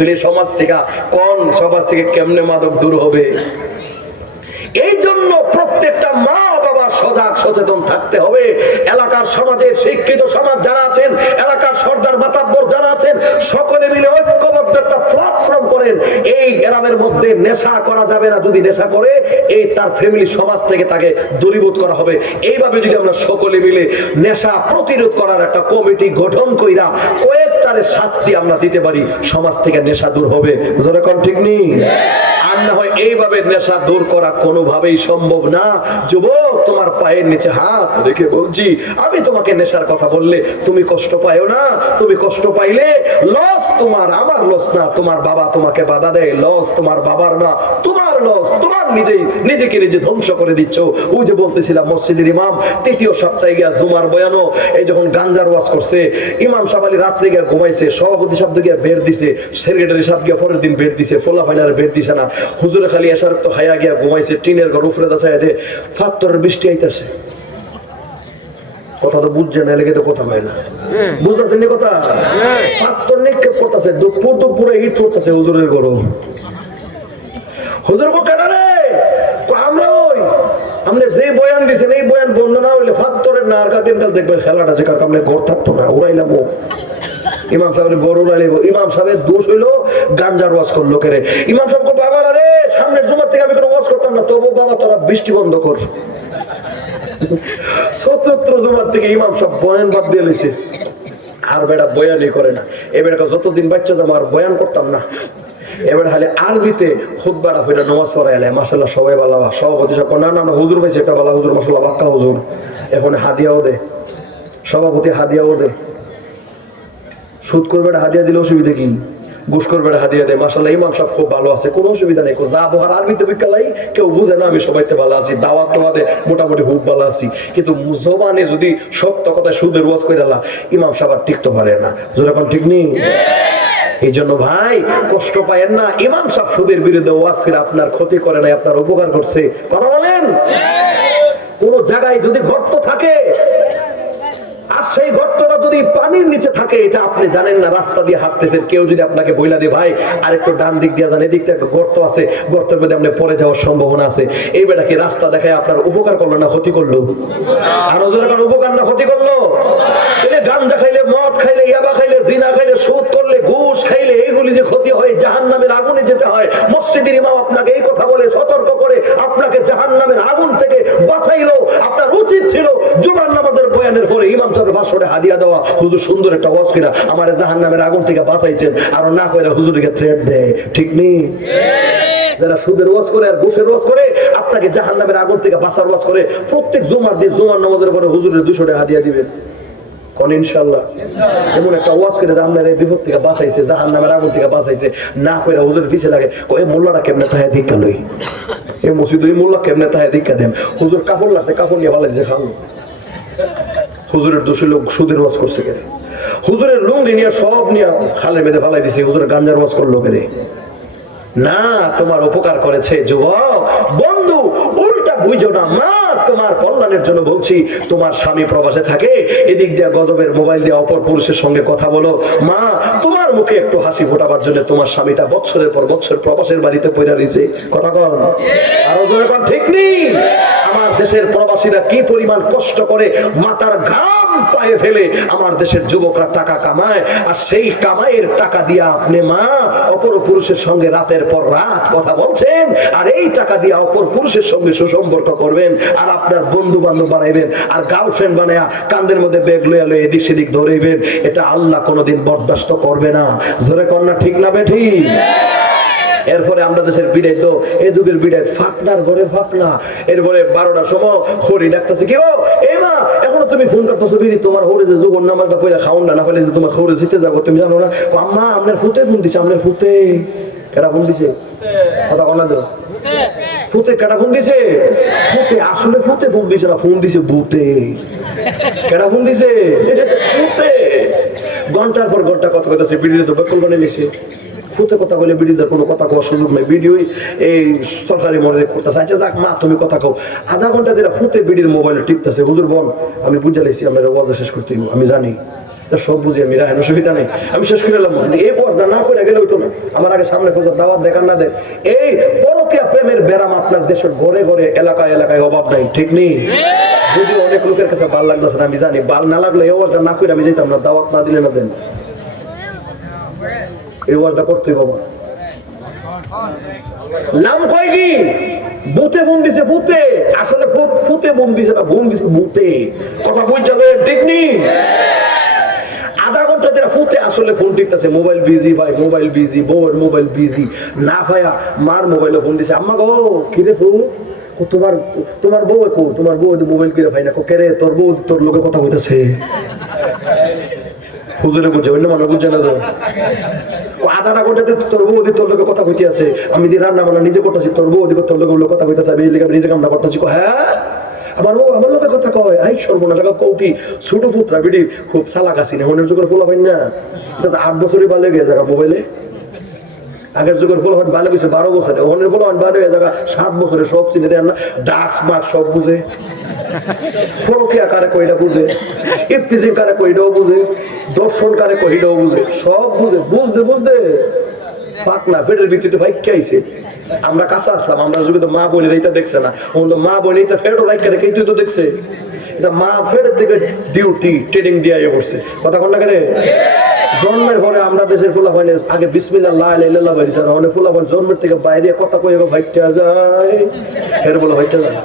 তাহলে সমাজ থেকে কেমনে মাদক দূর হবে? এই জন্য প্রত্যেকটা মা বাবা সজাগ সচেতন থাকতে হবে। এলাকার সমাজের শিক্ষিত সমাজ যারা আছেন, এলাকার সর্দার মাতাব্বর যারা আছেন, সকলে মিলে ঐক্যবদ্ধ একটা প্ল্যাটফর্ম করেন। এই গ্রামের মধ্যে নেশা করা যাবে না, যদি নেশা করে এই তার ফ্যামিলি সমাজ থেকে তাকে দূরীভূত করা হবে। এইভাবে যদি আমরা সকলে মিলে নেশা প্রতিরোধ করার একটা কমিটি গঠন কইরা কয়েকটারে শাস্তি আমরা দিতে পারি, সমাজ থেকে নেশা দূর হবে। জোরে কোন ঠিক নেই? আর না হয় এইভাবে নেশা দূর করা কোনোভাবেই সম্ভব না। যুবক, তোমার পায়ের নিচে হাত রেখে বলছি, আমি তোমাকে নেশার কথা বললে তুমি কষ্ট পাইও না। তুমি কষ্ট পাইলে লস তোমার, আমার লস না। তোমার বাবা তোমাকে বাধা দেয়, লস তোমার বাবার না, তোমার লস। তোমার নিজেকে নিজে ধ্বংস করে দিচ্ছ। ওই যে বলতেছিলাম, মসজিদের ইমাম তৃতীয় সপ্তাহে গিয়া জুমার বয়ানো, এই যখন গাঞ্জার ওয়াজ করছে, ইমাম সাহেব আলী রাত্রে গিয়া ঘুমাইছে, সভাপতি সাহেব গিয়া বের দিছে, সেক্রেটারি সাহেব গিয়া পরের দিন বের দিছে, ফোলা ফাইনার বের দিছে না। হুজুরে খালি এসার তো হায়া গিয়া ঘুমাইছে, টিনের ঘর উপরে দাসায় দে, ফাত্তরের বৃষ্টি আইতাছে। কথা তো বুঝছে না, এলাকাতে কথা হয় না, বুঝতেছেন নি কথা? ফাত্তর নিক্ষেপ করতেছে, দুপুরে ইট করতেছে হুজুরের গরম। হুজুর কেন রে? আমরা আপনি যে বয়ান দিচ্ছেন, এই বয়ান বন্ধ না হইলে ফাত্তরের না আর কাকের দেখবেন খেলাটা আছে, কারণ আপনার ঘর থাকতো না, উড়াইলাম। ইমাম সাহেবের গরু উড়াইব। ইমাম সাহেবের দোষ হইলো গাঞ্জার ওয়াজ করলো কেরে। ইমাম সাহেব বাবা রে, সামনের জুমার থেকে আমি কোনো ওয়াজ করতাম না, তবু বাবা তোরা বৃষ্টি বন্ধ কর। ৭৭ জুমার থেকে ইমাম সাহেব বয়ান বাদ দিয়ে লইছে, আর বেটা বয়ানই করে না। এবার যতদিন বাচ্চা যাবো আর বয়ান করতাম না। এবার খালি আরবিতে খুতবাটা ফিরে নামাজ পড়াই এলে, মাশাআল্লাহ সবাই ভালো। সভাপতি সাহেব না না হুজুর পাইছে একটা ভালো হুজুর, মাশাআল্লাহ বাক্কা হুজুর। এখন হাদিয়াও দে, সভাপতি হাদিয়াও দে। সুদ করবে হাদিয়া দিলে অসুবিধা কি? ঘুষ করবে হাদিয়া দেয়। মাশাআল্লাহ ইমাম সাহেব খুব ভালো আছে, কোনো অসুবিধা নেই। যা বহার আরবিতে বিকালাই কেউ বুঝে না, আমি সবাইতে ভালো আছি, দাওয়াত টাওয়াতে মোটামুটি খুব ভালো আছি। কিন্তু জবানে যদি শক্ত কথায় সুদের ওয়াজ করে আল্লাহ, ইমাম সাহেব আর টিকতে পারে না। যেরকম ঠিক নেই। এই জন্য ভাই কষ্ট পায়েন না। ইমাম সাহেব সুদের বিরুদ্ধে ওয়াজ করে আপনার ক্ষতি করে নাই, আপনার উপকার করছে। কথা বলেন? কোন জায়গায় যদি গর্ত থাকে, আর সেই গর্তটা যদি পানির নিচে থাকে, এটা আপনি জানেন না, রাস্তা দিয়ে হাঁটতেছেন, কেউ যদি আপনাকে বইলা দেয় ভাই আর একটু ডান দিক দিয়ে যান, এদিকটা একটা গর্ত আছে, গর্তের মধ্যে আপনি পড়ে যাওয়ার সম্ভাবনা আছে, এই বেটাকে রাস্তা দেখায় আপনার উপকার করলো না ক্ষতি করলো? আর ওদের উপকার না ক্ষতি করলো? গাঞ্জা খাইলে, মদ খাইলে, ইয়াবা খাইলে, জিনা খাইলে, সুদ করলে, ঘুষ খাইলে, এইগুলি যে ক্ষতি হয়, জাহান্নামের আগুনে যেতে হয়। মসজিদের ইমাম আপনাকে এই কথা বলে সতর্ক করে আপনাকে জাহান্নামের আগুন থেকে বাঁচাইলো। আপনার উচিত ছিল জুমার নামাজের বয়ানের পরে ইমাম সাহেবের ভাষণে হাদিয়া দেওয়া, হুজুর সুন্দর একটা ওয়াজ কিনা আমার জাহান্নামের আগুন থেকে বাঁচাইছেন, আর না কইরা হুজুরকে থ্রেট দেয়। ঠিক নেই? যারা সুদের ওয়াজ করে আর ঘুষের ওয়াজ করে, আপনাকে জাহান্নামের আগুন থেকে বাঁচার ওয়াজ করে, প্রত্যেক জুমার দিন জুমার নামাজের পরে হুজুরের 200 টাকা হাদিয়া দিবেন। ইনশাআল্লাহ এমন একটা ওয়াজ করে জাহান্নামের এই বিপদ থেকে বাঁচাইছে, জাহান্নামের আগুন থেকে বাঁচাইছে, না কইরা হুজুর পিছে লাগে ওই মোল্লাটা কেমনে তাহে দীক্ষা লই, এই মসজিদ ওই মোল্লা কেমনে তাহে দীক্ষা দেন। হুজুর কাপড় লাগছে, কাপড় নিয়ে ভালাইছে খালো। হুজুরের দোষী লোক সুদের ওয়াজ করছে কেন? হুজুরের লুঙ্গি নিয়ে সব নিয়ে খালের মেঝে ফালাই দিছে, হুজুরের গাঞ্জার ওয়াজ করলো কেন? না, তোমার উপকার করেছে যুবক বন্ধু, উল্টা বুঝো না। মা তোমার কল্যাণের জন্য বলছি, তোমার স্বামী প্রবাসে থাকে, এদিক দিয়ে গজবের মোবাইল দিয়ে অপর পুরুষের সঙ্গে কথা বলো। মা তোমার মুখে একটু হাসি ফোটাবার জন্য তোমার স্বামীটা বছরের পর বছর প্রবাসের বাড়িতে পড়ে রয়েছে। কথা কন, আরো জোরে কন, ঠিক নেই? আমার দেশের প্রবাসীরা কি পরিমাণ কষ্ট করে মাথার ঘাম পায়ে ফেলে আমার দেশের যুবকরা টাকা কামায়, আর সেই কামাইয়ের টাকা দিয়ে আপনি মা অপর পুরুষের সঙ্গে রাতের পর রাত কথা বলছেন, আর এই টাকা দিয়ে অপর পুরুষের সঙ্গে সুসম্পর্ক করবেন, আর আপনার বন্ধু বান্ধব বানাইবেন, আর গার্লফ্রেন্ড বানায়া কান্দের মধ্যে ব্যাগ লইয়া লইয়া এদিক সেদিক ধরেইবেন। এটা আল্লাহ কোনোদিন বরদাস্ত করবে না। জোরে কন্যা ঠিক না বেঠি? এরপরে আমরা দেশের বিদায় তো এই যুগের বিদায় ফাঁকনার ঘরে ফাঁকনা। এরপরে 12টার সময় হরি ডাকতেছে, কি ও এই মা এখনো তুমি ফোন করতেছো বিড়ি, তোমার হরে যে যুগর নামাজটা পয়লা খাওন না, না পেলে তোমার হরে জিতে যাবো, তুমি জানো না? আম্মা আপনার ফুতে ফোন দিছে, আপনার ফুতে কেটা ফোন দিছে? কথা বলা তো ফুতে কেটা ফোন দিছে? ফুতে আসলে ফুতে ফোন দিছে না, ফোন দিছে ভূতে। কেটা ফোন দিছে? ফুতে। ঘন্টার পর ঘন্টা কথা কইতাছে, বিড়িতে তো বেকল বানিয়ে নিছে। ফুতে কথা বলে বিড়িদের কোনো কথা কোয়ার সুযোগ নেই, ভিডিও এই সরকারি মনে করতেছে। আচ্ছা যাক মা তুমি কথা কও। আধা ঘন্টা ধরে ফুতে বিড়ির মোবাইলে টিপতেছে। হুজুর বোন আমি বুঝে লাইছি, আমরা ওয়াজ শেষ করতে আমি জানি। তা সব বুঝি আমি রাখেন, অসুবিধা নেই, আমি শেষ করে এলাম। এই পড়াশোনা না করে গেলে হইতো না, আমার আগে সামনে ফজর দাওয়াত দেখান না দেয়। এই পরকীয়া প্রেমের ব্যারাম আপনার দেশের ঘরে ঘরে এলাকায় এলাকায় অভাব নাই, ঠিক নেই? যদি অনেক লোকের কাছে ভাল লাগতেছে না আমি জানি, ভাল না লাগলে এই ওয়াজটা না করে আমি যেতাম না, দাওয়াত না দিলে না দেন, এই ওয়াজটা করতেই বাবা। নাম কয়নি ভূতে ফোন দিছে, ভূতে আসলে ভূতে ফোন দিছে না, ফোন দিছে ভূতে, কথা বুঝতে হবে, ঠিক নেই? আধা ঘন্টা ধরে ফুটে আসলে ফোন টিপতেছে, মোবাইল বিজি ভাই, মোবাইল বিজি, বউয়ের মোবাইল বিজি না ভাইয়া, মার মোবাইলে ফোন দিছে, আম্মা গো কিরে ফোন, তোমার তোমার বউ কো, তোমার বউ মোবাইল কিরে ভাই না, কে রে তোর বউ তোর লোকে কথা হইতেছে। হুজুরে বুঝে, অন্য মানুষ বুঝে না তো, আধা ঘন্টাতে তোর বউ তোর লোকে কথা কইতে আছে, আমি দিয়ে রান্না বান্না নিজে করতেছি, তোর বউ তোর লোকে কথা কইতেছে, আমি নিজে কামনা করতেছি। হ্যাঁ আমার বউ আমার লোকের কথা কয়, আই সর্বনাশ, কৌটি ছোট পুত্রা বিড়ি খুব চালাক আছি না, হনের যুগের ফোলা হয় না, 8 বছরই বালে গিয়ে জায়গা মোবাইলে, আগের যুগের ফোলা হয় বালে গেছে 12 বছরে, হনের ফোলা হয় বালে গিয়ে জায়গা 7 বছরে, সব চিনে দেয় না, ডাক্স মার্ক সব বুঝে, ফরকিয়া কারে কইটা বুঝে, ইফতিজিং কারে কইটাও বুঝে, দর্শন কারে কইটাও বুঝে, সব বুঝে, বুঝতে বুঝতে ফাঁক না ফেটের ভিত্তিতে ভাই খাইছে। আমরা কাছে আসলাম, আমরা যুগে তো মা বোনের এইটা দেখছে না, মা বোন এইটা ফেটো রাইখা রেখে তুই তো দেখছে, এটা মা ফেটের থেকে ডিউটি ট্রেনিং দিয়ে পড়ছে, কথা কন না কেন? জন্মের পরে আমরা দেশের ফুলা হয় আগে বিসমিল্লাহ লা ইলাহা ইল্লাল্লাহ বাইরে যারা অনেক ফুলা হয় জন্মের থেকে বাইরে কথা কয়ে ভাইটা যায়, ফের বলে ভাইটা যায়,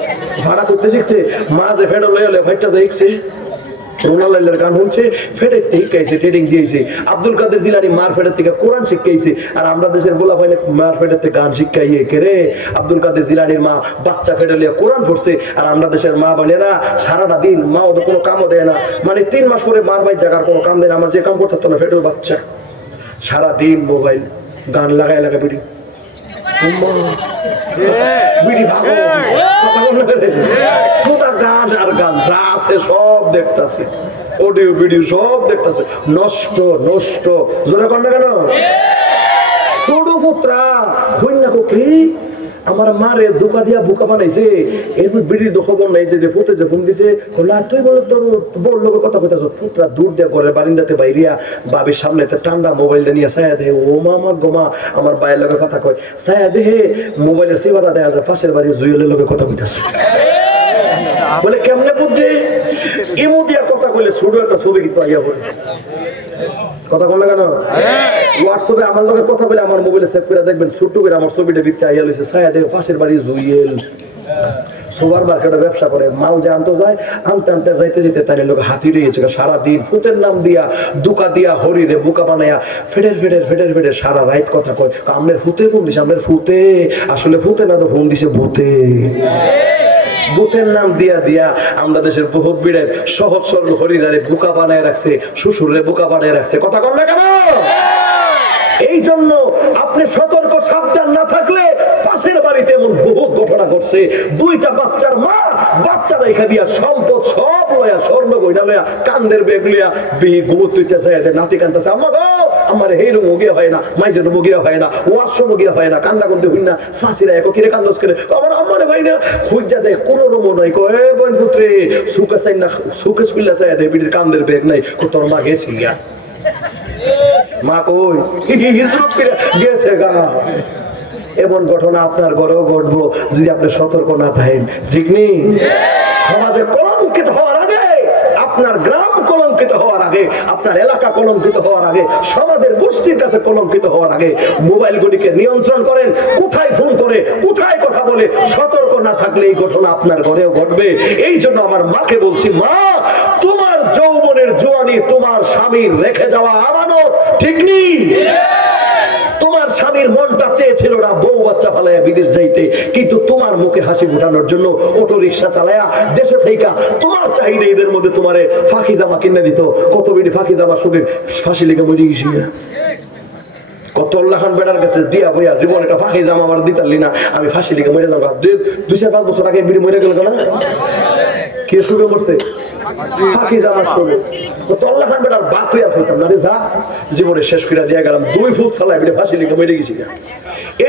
ভাড়া করতে শিখছে, মা যে ফেটো লয়ে ভাইটা যায় শিখছে, রোনাল্ডোর গান শুনছে, ফেটের থেকে শিখাইছে, ট্রেনিং দিয়েছে। আব্দুল কাদের জিলানী মার ফেটের থেকে কোরআন শিখাইছে, আর আমরা দেশের বলা হয় মার ফেটের থেকে গান শিখাইয়ে কেরে। আব্দুল কাদের জিলানীর মা বাচ্চা ফেটে লিয়ে কোরআন পড়ছে, আর আমরা দেশের মা বোনেরা সারাটা দিন মা ওদের কোনো কামও দেয় না, মানে 3 মাস পরে মার ভাই জায়গার কোনো কাম দেয় না, আমার যে কাম করতে থাকতো না ফেটের বাচ্চা সারাদিন মোবাইল গান লাগাই লাগা বিড়ি বিড়ি ভাগো গান আর গান যা আছে সব দেখতেছে, অডিও ভিডিও সব দেখতেছে, নষ্ট নষ্ট, জোরে কর না কেন? ছোট পুত্রা হইনা কি আমার মারে ধোকা দিয়া বোকা বানাইছে, এরপর বিড়ির খবর নাই যে ফুটে যে ফোন দিছে, তুই বলো তোর বড় লোকের কথা কইতাছ, ফুটরা দূর দিয়ে ঘরের বারিন্দাতে বাইরিয়া বাবির সামনে ঠান্ডা মোবাইলটা নিয়ে ছায়া দেহে, ও মামা গোমা আমার বাইরের লোকের কথা কয়, ছায়া দেহে মোবাইলের সেবাটা দেখা যায় পাশের বাড়ি জুয়েলের লোকের কথা কইতাছে, বলে কেমনে বুঝছে ইমু দিয়া কথা কইলে ছোট একটা ছবি কিন্তু আইয়া পড়ে, কথা বল না কেন? হোয়াটসঅ্যাপে আমার লোকে কথা বলে আমার মোবাইলে সেভ করে দেখবেন, ছোট করে আমার ছবিটা বিকতে আইয়া লইছে, ছায়া দেখে পাশের বাড়ি জুয়েল সুপার মার্কেটে ব্যবসা করে, মাল যে আনতে যায়, আনতে আনতে যাইতে যেতে তার লোক হাতি রয়েছে, সারাদিন ফুতের নাম দিয়া দুকা দিয়া হরিরে বোকা বানাইয়া ফেডের ফেডের ফেডের ফেডের সারা রাত কথা কয়, আমনের ফুতে ফোন দিছে, আমনের ফুতে, আসলে ফুতে না তো ফোন দিছে ভূতে, ভূতের নাম দিয়া দিয়া আমরা দেশের বহুত বিড়ের সহজ সরল হরিরারে বোকা বানায় রাখছে, শ্বশুরে বোকা বানায় রাখছে, কথা কর না কেন? এই জন্য আপনি সতর্ক সাবধান না থাকলে পাশের বাড়িতে এমন বহুত ঘটনা ঘটছে, 2টা বাচ্চার মা বাচ্চারা এখা দিয়া সম্পদ সব লয়া, স্বর্ণ গয়না লয়া, কান্দের বেগ লইয়া ঘুমুর তুইটা যায়, নাতি কান্দাছে, আম্মা গো আমার হেরো মুগিয়া হয় না, মাইজের মুগিয়া হয় না, ওয়াশো মুগিয়া হয় না, কান্দা করতে হই না, শাশিরা এক কিরে কান্দস করে আমার আম্মারে ভাই না খুঁজা দেয়, কোনো রকম নাই, কয় বোন পুত্রে সুখে চাই না, সুখে ছুইলা চাই দেয়, বিড়ির কান্দের বেগ নাই, তোর মা গেছি গিয়া, মা কই হিসাব করে গেছে গা। এমন ঘটনা আপনার ঘরেও ঘটবো যদি আপনি সতর্ক না থাকেন, ঠিক নেই? সমাজে কলঙ্কিত হওয়ার আগে, আপনার গ্রাম কলঙ্কিত হওয়ার আগে, আপনার এলাকা কলঙ্কিত হওয়ার আগে, সমাজের গোষ্ঠীর কাছে কলঙ্কিত হওয়ার আগে মোবাইলগুলিকে নিয়ন্ত্রণ করেন, কোথায় ফোন করে কোথায় কথা বলে, সতর্ক না থাকলে এই ঘটনা আপনার ঘরেও ঘটবে। এই জন্য আমার মাকে বলছি, মা তোমার যৌবনের জোয়ানি তোমার স্বামীর রেখে যাওয়া আমানত, ঠিক নেই? তোমার স্বামীর মনটা চেয়েছিল না বউ বাচ্চা ফালাইয়া বিদেশ যাইতে, কিন্তু তোমার মুখে হাসি ফুটানোর জন্য অটো রিক্সা চালায়া দেশে থেকে তোমার চাহিদা এদের মধ্যে তোমারে ফাঁকি জামা কিনে দিত, কত বেড়ি ফাঁকি জামা সুখে ফাঁসি লেগে মরে গেছি, কত আল্লাহান বেড়ার কাছে দিয়া বইয়া জীবন একটা ফাঁকি জামা আমার দিতারলি না, আমি ফাঁসি লেগে মরে যাবো, 2-5 বছর আগে বিড়ি মরে গেল না, কে সুখে মরছে? ফাঁকি জামার সুখে। তল্লা খান বেটার বাপ হইয়া হইতাম না রে, যা জীবনে শেষ করে দিয়া গেলাম, 2 ফুট ফেলায় বেড়ে ফাঁসি লেগে মরে গেছি।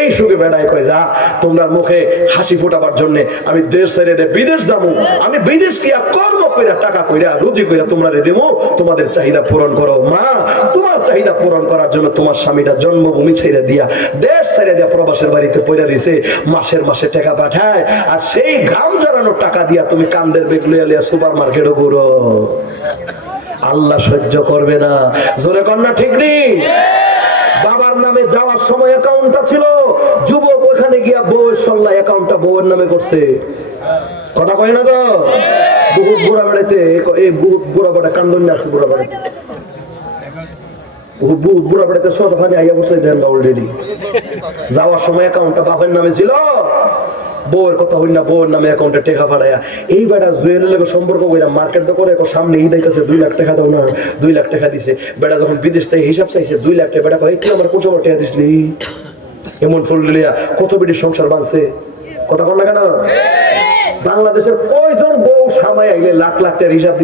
এই সুখে বেড়ায় কয় যা তোমরা মুখে হাসি ফোটাবার জন্য আমি দেশ ছেড়ে দে বিদেশ যাবো, আমি বিদেশ গিয়া কর্ম কইরা টাকা কইরা রুজি কইরা তোমরা দেবো, তোমাদের চাহিদা পূরণ করো। মা তোমার চাহিদা পূরণ করার জন্য তোমার স্বামীটা জন্মভূমি ছেড়ে দিয়া দেশ ছেড়ে দিয়া প্রবাসের বাড়িতে পয়রা দিছে, মাসের মাসে টাকা পাঠায়, আর সেই ঘাম জড়ানো টাকা দিয়া তুমি কান্দের বেগ লইয়া লইয়া সুপার মার্কেটে ঘুরো। আল্লাহ সহ্য করবে না। জোরে কন্যা ঠিক নেই? বাবার নামে যাওয়ার সময় অ্যাকাউন্টটা ছিল, যুবক ওখানে গিয়া বউয়ের সল্লা অ্যাকাউন্টটা বউয়ের নামে করছে। কথা কয় না তো? বহুত বুড়া বেড়াইতে এই বহুত বুড়া বেড়া কান্দন আছে, বুড়া বেড়াইতে বহুত বুড়া বেড়াইতে সদখানে আইয়া বসে দেন অলরেডি। যাওয়ার সময় অ্যাকাউন্টটা বাপের নামে ছিল, বউয়ের কথা হই না বউয়ের নামে অ্যাকাউন্টে টাকা পাঠায়া এই বেটা জুয়েলের লগে সম্পর্ক কইরা মার্কেট করে সামনে ঈদ আইতাছে 2 লাখ টাকা দাও না, 2 লাখ টাকা দিছে। বেটা যখন বিদেশ থেকে হিসাব চাইছে 2 লাখ টাকা, বেটা কয় কি আমার কোটি টাকা দিসলি? এমন ফুল লিয়া কত বেটির সংসার ভাঙছে। কথা কন না কেন? বাংলাদেশের কয়জন বউ সামাই আইলে লাখ লাখ টাকার হিসাব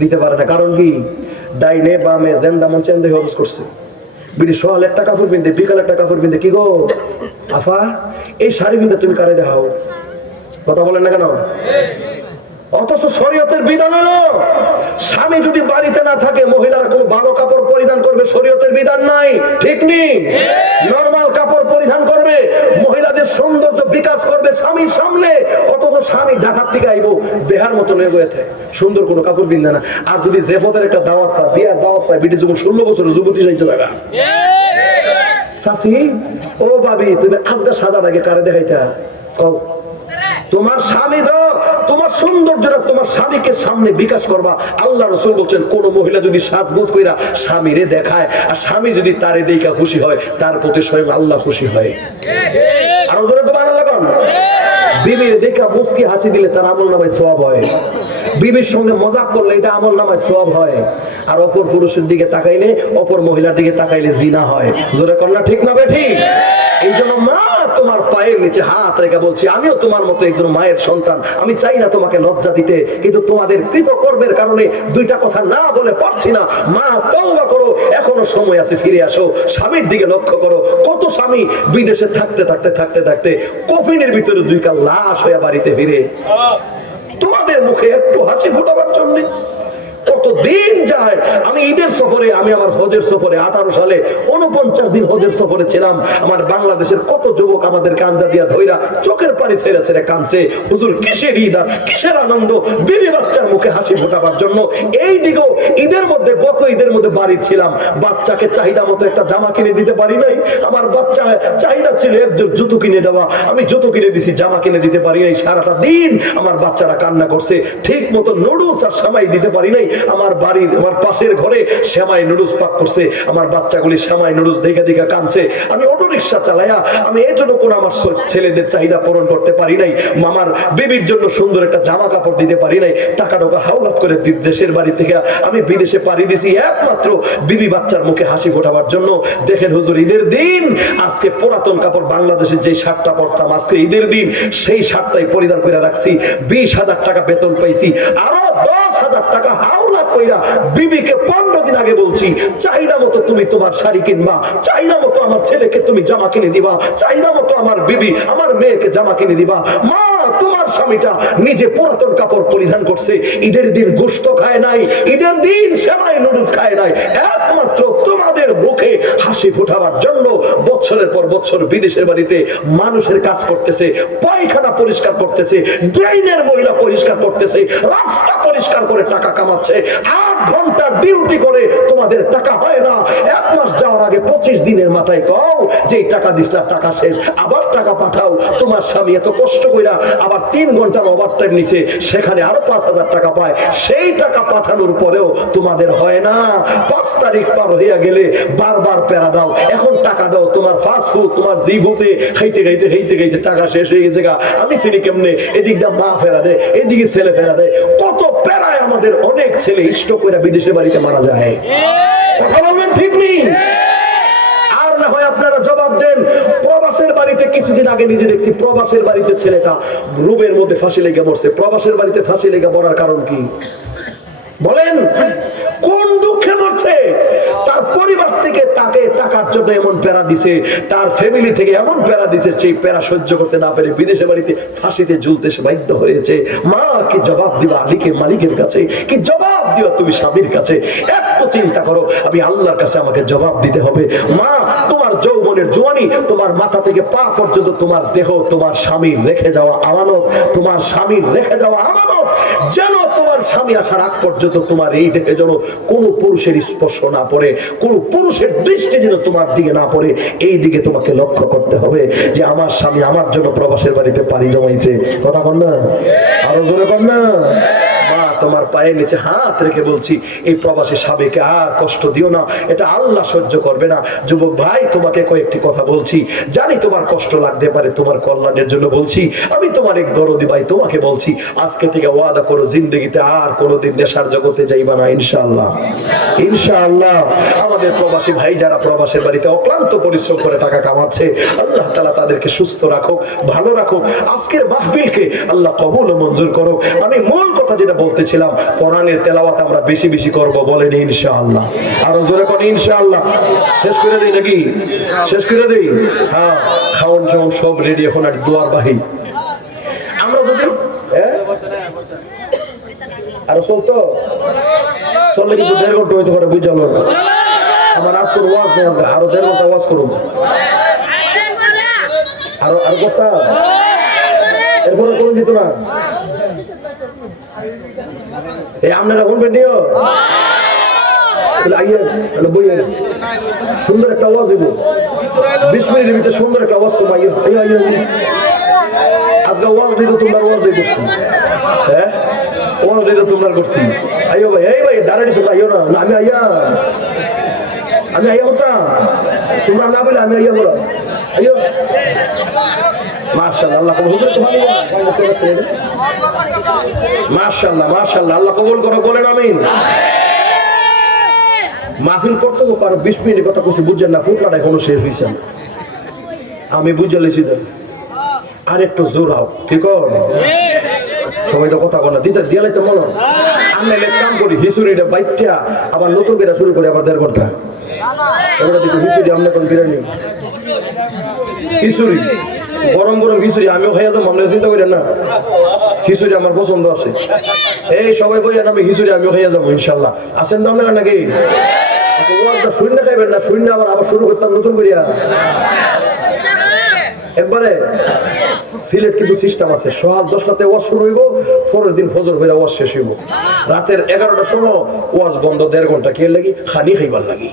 দিতে পারে না? কারণ কি? ডাইনে বামে জেন্ডা মন চেন্দে হরস করছে। বিড়ি সোয়াল একটা কাপড় পিনতে, বিকাল একটা কাপড় পিনতে, কি গো আফা এই শাড়ি পিনতে তুমি কারে দেখাও? কথা বলেন না কেন? অথচ শরীয়তের বিধান হলো স্বামী যদি বাড়িতে না থাকে মহিলারা কোনো ভালো কাপড় পরিধান করবে, শরীয়তের বিধান নাই। ঠিক নেই? নরমাল কাপড় পরিধান করবে, মহিলাদের সৌন্দর্য বিকাশ করবে স্বামীর সামনে। অথচ স্বামী ঢাকার থেকে আইবো বেহার মতো নিয়ে গেছে, সুন্দর কোনো কাপড় পিনবে না। আর যদি জেফতের একটা দাওয়াত পায়, বিয়ার দাওয়াত পায়, বিটি যখন 16 বছরের যুবতী চাইছে থাকা, চাচি ও ভাবি তুমি আজকে সাজাটাকে কারে দেখাইতা? তোমার স্বামী তো তোমার সৌন্দর্যটা তোমার স্বামীকে সামনে বিকাশ করবা। আল্লাহ রাসূল বলেন কোন মহিলা যদি সাজগোজ কইরা স্বামীরে দেখায় আর স্বামী যদি তারে দেখা খুশি হয়, তার প্রতি স্বয়ং আল্লাহ খুশি হয়। আর জোরে সুবহানাল্লাহ কোন? বিবির দেখা মুস্কি হাসি দিলে তার আমলনামায় সওয়াব হয়, বিবির সঙ্গে মজাক করলে এটা আমলনামায় সওয়াব হয়। আর অপর পুরুষের দিকে তাকাইলে, অপর মহিলার দিকে তাকাইলে জিনা হয়। জোরে কন্যা ঠিক না বে ঠিক? এই জন্য মা তোমার পায়ের নিচে হাত রেখে বলছি, আমিও তোমার মতো একজন মায়ের সন্তান, আমি চাই না তোমাকে লজ্জা দিতে, কিন্তু তোমাদের কৃতকর্মের কারণে দুইটা কথা না বলে পারছি না। মা তওবা করো, এখনো সময় আছে, ফিরে আসো, স্বামীর দিকে লক্ষ্য করো। কত স্বামী বিদেশে থাকতে থাকতে থাকতে থাকতে কফিনের ভিতরে 2 কাল লাশ হয়ে বাড়িতে ফিরে, তোমাদের মুখে একটু হাসি ফোটাবার জন্য কত দিন যায়। আমি ঈদের সফরে, আমি আমার হজের সফরে 18 সালে 49 দিন হজের সফরে ছিলাম। আমার বাংলাদেশের কত যুবক আমাদের কাঞ্জা দিয়া ধইরা চোখের পানি ছেড়ে ছেড়ে কাঁদছে, হুজুর কিসের ঈদ আর কিসের আনন্দ, বিবি বাচ্চার মুখে হাসি ফোটাবার জন্য। এই দিকেও ঈদের মধ্যে, গত ঈদের মধ্যে বাড়ি ছিলাম, বাচ্চাকে চাহিদা মতো একটা জামা কিনে দিতে পারি নাই। আমার বাচ্চা চাহিদা ছিল একজন জুতো কিনে দেওয়া, আমি জুতো কিনে দিছি, জামা কিনে দিতে পারি নাই। সারাটা দিন আমার বাচ্চারা কান্না করছে, ঠিক মতো নুডলস আর সেমাই দিতে পারি নাই। আমার বাড়ির আমার পাশের ঘরে সেমাই নুডলস পাক করছে, আমার বাচ্চাগুলি সেমাই নুডলস দেখে দেখে কাঁদছে। আমি অটো রিক্সা চালাইয়া আমি এতটুকু আমার ছেলেদের চাহিদা পূরণ করতে পারি নাই, মামার বেবির জন্য সুন্দর একটা জামা কাপড় দিতে পারি নাই। টাকা টোকা হাওলাত করে দেশের বাড়ি থেকে আমি বিদেশে পাড়ি দিছি একমাত্র বিবি বাচ্চার মুখে হাসি ফোটাবার জন্য। দেখেন হুজুর, ঈদের দিন আজকে পুরাতন কাপড় বাংলাদেশে যে শার্টটা পরতাম, আজকে ঈদের দিন সেই শার্টটাই পরিধান করে রাখছি। 20,000 টাকা বেতন পাইছি, আরো 10,000 টাকা হাওলাত কইরা বিবিকে 15 দিন আগে বলছি চাহিদা মতো তুমি তোমার শাড়ি কিনবা, চাহিদা মতো আমার ছেলেকে তুমি জামা কিনে দিবা, চাহিদা মতো আমার বিবি আমার মেয়েকে জামা কিনে দিবা। মা তোমার স্বামীটা নিজে পুরাতন কাপড় পরিধান করছে, ঈদের দিন গোশত খায় নাই, ঈদের দিন সেমাই নুডলস খায় নাই, একমাত্র তোমাদের মুখে হাসি ফোটাবার জন্য বছরের পর বছর বিদেশের বাড়িতে মানুষের কাজ করতেছে, পায়খানা পরিষ্কার করতেছে, ড্রেনের মহিলা পরিষ্কার করতেছে, রাস্তা পরিষ্কার করে টাকা কামাচ্ছে। 8 ঘন্টা ডিউটি করে তোমাদের টাকা হয় না। 1 মাস যাওয়ার আগে 25 দিনের মাথায় কও যে টাকা দিসলা, টাকা শেষ, আবার টাকা পাঠাও। তোমার স্বামী এত কষ্ট কইরা আবার 3 ঘন্টার ওভারটাইম নিচে, সেখানে আরো 5,000 টাকা পায়, সেই টাকা পাঠানোর পরেও তোমাদের হয় না। 5 তারিখ পার হইয়া গেলে বারবার প্যারা দাও, এখন টাকা দাও। তোমার ফাস্ট ফুড তোমার জিভতে খাইতে খাইতে খাইতে খাইতে টাকা শেষ হয়ে গেছে গা, আমি চিনি কেমনে, এদিক দিয়ে মা ফেরা দেয়, এদিকে ছেলে ফেরা দেয়। কত প্যারায় আমাদের অনেক ছেলে স্ট্রোক করে বিদেশে বাড়িতে মারা যায়। কথা বলবেন ঠিক নেই? আর না হয় আপনারা জবাব দেন। প্রবাসের বাড়িতে কিছুদিন আগে নিজে দেখছি, প্রবাসের বাড়িতে ছেলেটা রুমের মধ্যে ফাঁসি লেগে মরছে। প্রবাসের বাড়িতে ফাঁসি লেগে মরার কারণ কি বলেন? কোন দুঃখে মরছে? তার পরিবার থেকে তার তাকে টাকার জন্য এমন প্যারা দিছে, তার ফ্যামিলি থেকে এমন প্যারা দিছে, সেই প্যারা সহ্য করতে না পেরে বিদেশে বাড়িতে ফাঁসিতে ঝুলতে সে বাধ্য হয়েছে। মা কি জবাব দিবা আলীকে মালিকের কাছে, কি জবাব দিবা তুমি স্বামীর কাছে? একটু চিন্তা করো, আমি আল্লাহর কাছে আমাকে জবাব দিতে হবে। মা, তোমার যৌবনের জোয়ানি, তোমার মাথা থেকে পা পর্যন্ত তোমার দেহ তোমার স্বামীর রেখে যাওয়া আমানত, তোমার স্বামীর রেখে যাওয়া আমানত। যেন তোমার স্বামী আসার আগ পর্যন্ত তোমার এই দেহে যেন কোনো পুরুষের স্পর্শ না পড়ে, কোনো পুরুষের দৃষ্টি যেন তোমার দিকে না পড়ে, এই দিকে তোমাকে লক্ষ্য করতে হবে যে আমার স্বামী আমার জন্য প্রবাসের বাড়িতে পাড়ি জমাইছে। কথা বল না, আরো জোরে বল না। মা, তোমার পায়ের নিচে হাত রেখে বলছি, এই প্রবাসী স্বামীকে আর কষ্ট দিও না, এটা আল্লাহ সহ্য করবে না। যুবক ভাই, তোমাকে কয়েকটি কথা বলছি, জানি তোমার কষ্ট লাগতে পারে, তোমার কল্যাণের জন্য বলছি। আমি তোমার এক দরদি ভাই, তোমাকে বলছি, আজকে থেকে ওয়াদা করো, জিন্দগিতে আর কোনোদিন নেশার জগতে যাইবা না, ইনশাআল্লাহ। ইনশাআল্লাহ। আমাদের প্রবাসী ভাই যারা প্রবাসের বাড়িতে অক্লান্ত পরিশ্রম করে টাকা কামাচ্ছে, আল্লাহ তাআলা তাদেরকে সুস্থ রাখো, ভালো রাখো। আজকের মাহফিলকে আল্লাহ কবুল ও মঞ্জুর করো। আমি মূল কথা যেটা বলতেছিলাম, কোরআনের তেলাওয়াত আমরা বেশি বেশি করব, বলেন ইনশাআল্লাহ। আরো জোরে কোন ইনশাআল্লাহ। শেষ করে দেই নাকি? শেষ করে দেই? হ্যাঁ, খাওন খাওন সব রেডি, এখন আর দুয়ার বাহি। আমরা যদি আরো চলতো চললে কিন্তু 1.5 ঘন্টা হইতে পারে, বুঝলো? আমার আজ কোনো ওয়াজ নেই, আরো 1.5 ঘন্টা ওয়াজ করুন। আরো আরো কথা এরপরে কোন দিত না, এই আপনারা শুনবেন নিও, সুন্দর একটা আওয়াজ দিব, 20 মিনিটের ভিতরে সুন্দর একটা আওয়াজ করবো। আজকে ওয়াজ দিত তোমরা, ওয়াজ দিয়ে করছি, হ্যাঁ ওয়াজ দিত তোমরা করছি। আইও ভাই, এই ভাই দাঁড়াই দিছো, আইও না, আমি আইয়া, আমি আইয়া হতাম, তোমরা না বলে আমি আইয়া বলো, আইও। মাশাআল্লাহ, আল্লাহ কবুল করে, মাশাআল্লাহ মাশাআল্লাহ, আল্লাহ কবুল করো, বলেন আমিন। মাহফিল করতে তো কারো 20 মিনিট কথা কিছু বুঝছেন না, ফুটলাটা এখনো শেষ হয়েছে না, আমি বুঝে লেছি। আর একটু জোর হও, ঠিক সময়টা কথা বলা দিতে দিয়ালে তো মনে আমি এক কাম করি, হিসুরিটা বাইকটা আবার নতুন করে শুরু করি, আবার 1.5 ঘন্টা এবারে দিতে হিসুরি। আমরা কোন বিরিয়ানি খিচুড়ি, গরম গরম খিচুড়ি, আমিও খাইয়া যাবো, আপনারা চিন্তা করেন না। খিচুড়ি আমার পছন্দ আছে, এই সবাই বই আমি খিচুড়ি আমিও খাইয়া যাবো ইনশাল্লাহ। আসেন না আপনারা নাকি? শূন্য খাইবেন না, শূন্য আবার আবার শুরু করতাম নতুন করিয়া একবারে। সিলেট কিন্তু সিস্টেম আছে, সকাল 10টাতে ওয়াজ শুরু হইব, পরের দিন ফজর হইয়া ওয়াজ শেষ হইব, রাতের 11টার সময় ওয়াজ বন্ধ, 1.5 ঘন্টা কে লাগি? খানি খাইবার লাগি।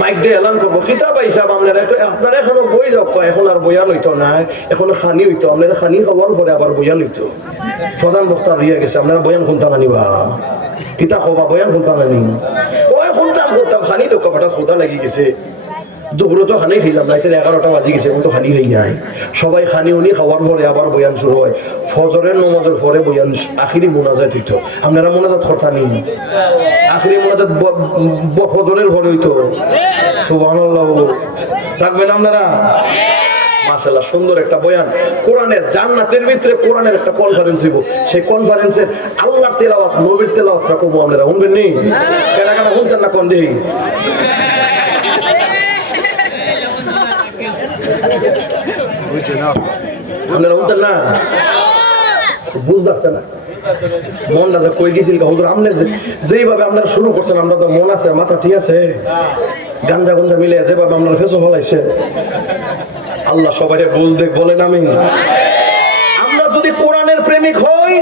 মাইক দিয়ে এলান করবো, কিতাব হিসাব আপনারা আপনারা এখনো বই যাও, এখন আর বইয়া লইতো না, এখন খানি হইতো, আপনারা খানি খাওয়ার পরে আবার বইয়া লইতো। প্রধান বক্তা রইয়া গেছে, আপনারা বয়ান শুনতা না নিবা, কিতাব হবা বয়ান শুনতা না নি, ওই শুনতাম শুনতাম, খানি তো কপাটা খোদা লাগি গেছে। দুপুরে তো খানি খাইলাম, রাতের 11টা বাজে গেছে, এখন তো খানি খাই নাই। সবাই খানি উনি খাওয়ার পরে আবার বয়ান শুরু হয়, ফজরের নামাজের পরে বয়ান, আখিরি মোনাজাত হইতো। আপনারা মোনাজাত করতা নি? আখিরি মোনাজাত ফজরের পরে হইতো। সুবহানাল্লাহ, থাকবেন আপনারা? মাশাআল্লাহ, সুন্দর একটা বয়ান, কোরআনের জান্নাতের ভিতরে কোরআনের একটা কনফারেন্স হইব। সেই কনফারেন্সের আল্লাহর তেলাওয়াত, নবীর তেলাওয়াত রাখবো, আপনারা শুনবেন নি? কেনা কেনা শুনতেন না কোন দেই? আপনারা শুনতেন না? বুঝতে না মনটা যে কই গেছিল, হুজুর আপনি যেইভাবে আপনারা শুরু করছেন, আমরা তো মন আছে, মাথা ঠিক আছে, গাঞ্জা গুঞ্জা মিলে যেভাবে আপনারা ফেসো ফলাইছে, আল্লাহ সবাই বুঝ দেখ, বলেন আমিন। আমরা যদি কোরআনের প্রেমিক হই,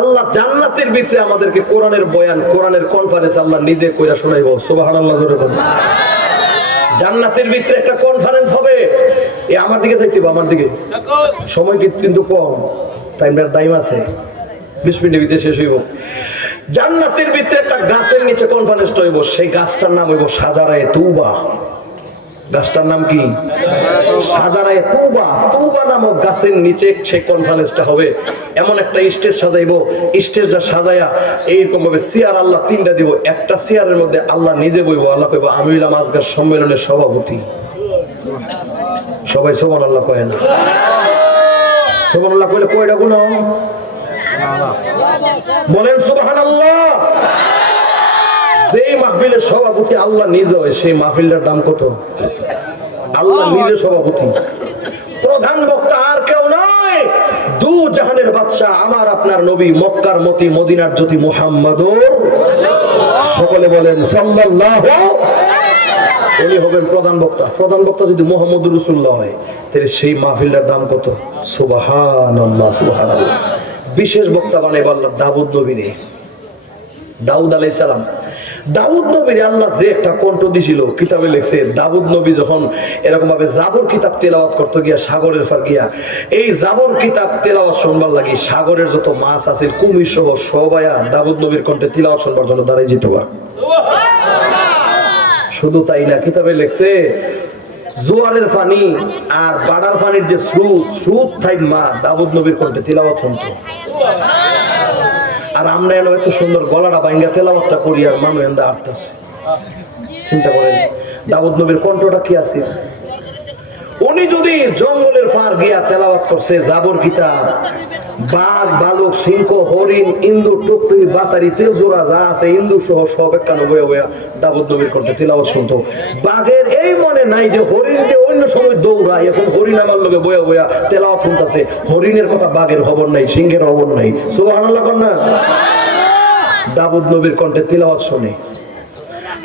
আল্লাহ জান্নাতের ভিতরে আমাদেরকে কোরআনের বয়ান, কোরআনের কনফারেন্স আল্লাহ নিজে কইরা শোনাইবো। সুবহানাল্লাহ, জোরে বলেন। জান্নাতের ভিতরে একটা কনফারেন্স হবে, এ আমার দিকে যাইতে হবে, আমার দিকে সময় কিন্তু কম, টাইমটার টাইম আছে, 20 মিনিটের ভিতরে শেষ হইব। জান্নাতের ভিতরে একটা গাছের নিচে কনফারেন্সটা হইব, সেই গাছটার নাম হইব শাজারায়ে তৌবা। গাছটার নাম কি? শাজারায়ে তৌবা। তৌবা নামক গাছের নিচে সেই কনফারেন্সটা হবে। এমন একটা স্টেজ সাজাইবো, স্টেজটা সাজাইয়া এইরকম ভাবে চেয়ার আল্লাহ 3টা দিব, একটা চেয়ারের মধ্যে আল্লাহ নিজে বইব, আল্লাহ কইব আমি হইলাম আজকের সম্মেলনের সভাপতি। সবাই সুবহানাল্লাহ কয় না? সুবহানাল্লাহ কইলে কয়টা গুণ? বলেন সুবহানাল্লাহ। যেই মাহফিলের সভাপতি আল্লাহ নিজে হয়, সেই মাহফিলটার দাম কত? আল্লাহ নিজে সভাপতি, প্রধান বক্তা আর কেউ নয়, দু জাহানের বাদশা আমার আপনার নবী, মক্কার মতি, মদিনার জ্যোতি, মুহাম্মাদুর। সকলে বলেন সাল্লাল্লাহু। উনি হবেন প্রধান বক্তা। প্রধান বক্তা যদি মুহাম্মদুর রাসূলুল্লাহ হয়, তাহলে সেই মাহফিলটার দাম কত? সুবহানাল্লাহ, সুবহানাল্লাহ। বিশেষ বক্তা বানাইব আল্লাহ দাউদ নবীরে। দাউদ আলাইহিস সালাম, দাউদ নবীর আল্লাহ যে একটা কণ্ঠ দিছিল, কিতাবে লেখছে দাউদ নবী যখন এরকম ভাবে জাবর কিতাব তেলাওয়াত করতে গিয়া সাগরের পার গিয়া এই জাবর কিতাব তেলাওয়াত শুনবার লাগি সাগরের যত মাছ আছে কুমির সহ সবাই দাউদ নবীর কণ্ঠে তেলাওয়াত শুনবার জন্য দাঁড়াই যেত। শুধু তাই না, কিতাবে লেখছে জোয়ারের পানি আর বাড়ার পানির যে স্রোত থাইমা দাউদ নবীর কণ্ঠে তেলাওয়াত শুনতো। আর আমরা এনে এত সুন্দর গলাটা ভাঙ্গা তেলাওয়াতটা করি আর মানুষ এন্দা আটটাছে। চিন্তা করেন দাউদ নবীর কণ্ঠটা কি আছে। উনি যদি জঙ্গলের পার গিয়া তেলাওয়াত করছে জাবর কিতাব, বাঘ, বালক, সিংহ, হরিণ, ইন্দুর, টুকটুকি, বাতারি, তেলজোড়া যা আছে ইন্দুর সহ সব একখানে বয়ে বয়া দাউদ নবীর কণ্ঠে তেলাওয়াত শুনতো। বাঘের এই মনে নাই যে হরিণকে অন্য সময় দৌড়ায়, এখন হরিণ আমার লোকে বয়া বয়া তেলাওয়াত শুনতেছে। হরিণের কথা বাঘের খবর নাই, সিংহের খবর নাই। সুবহানাল্লাহ না, দাউদ নবীর কণ্ঠে তেলাওয়াত শুনে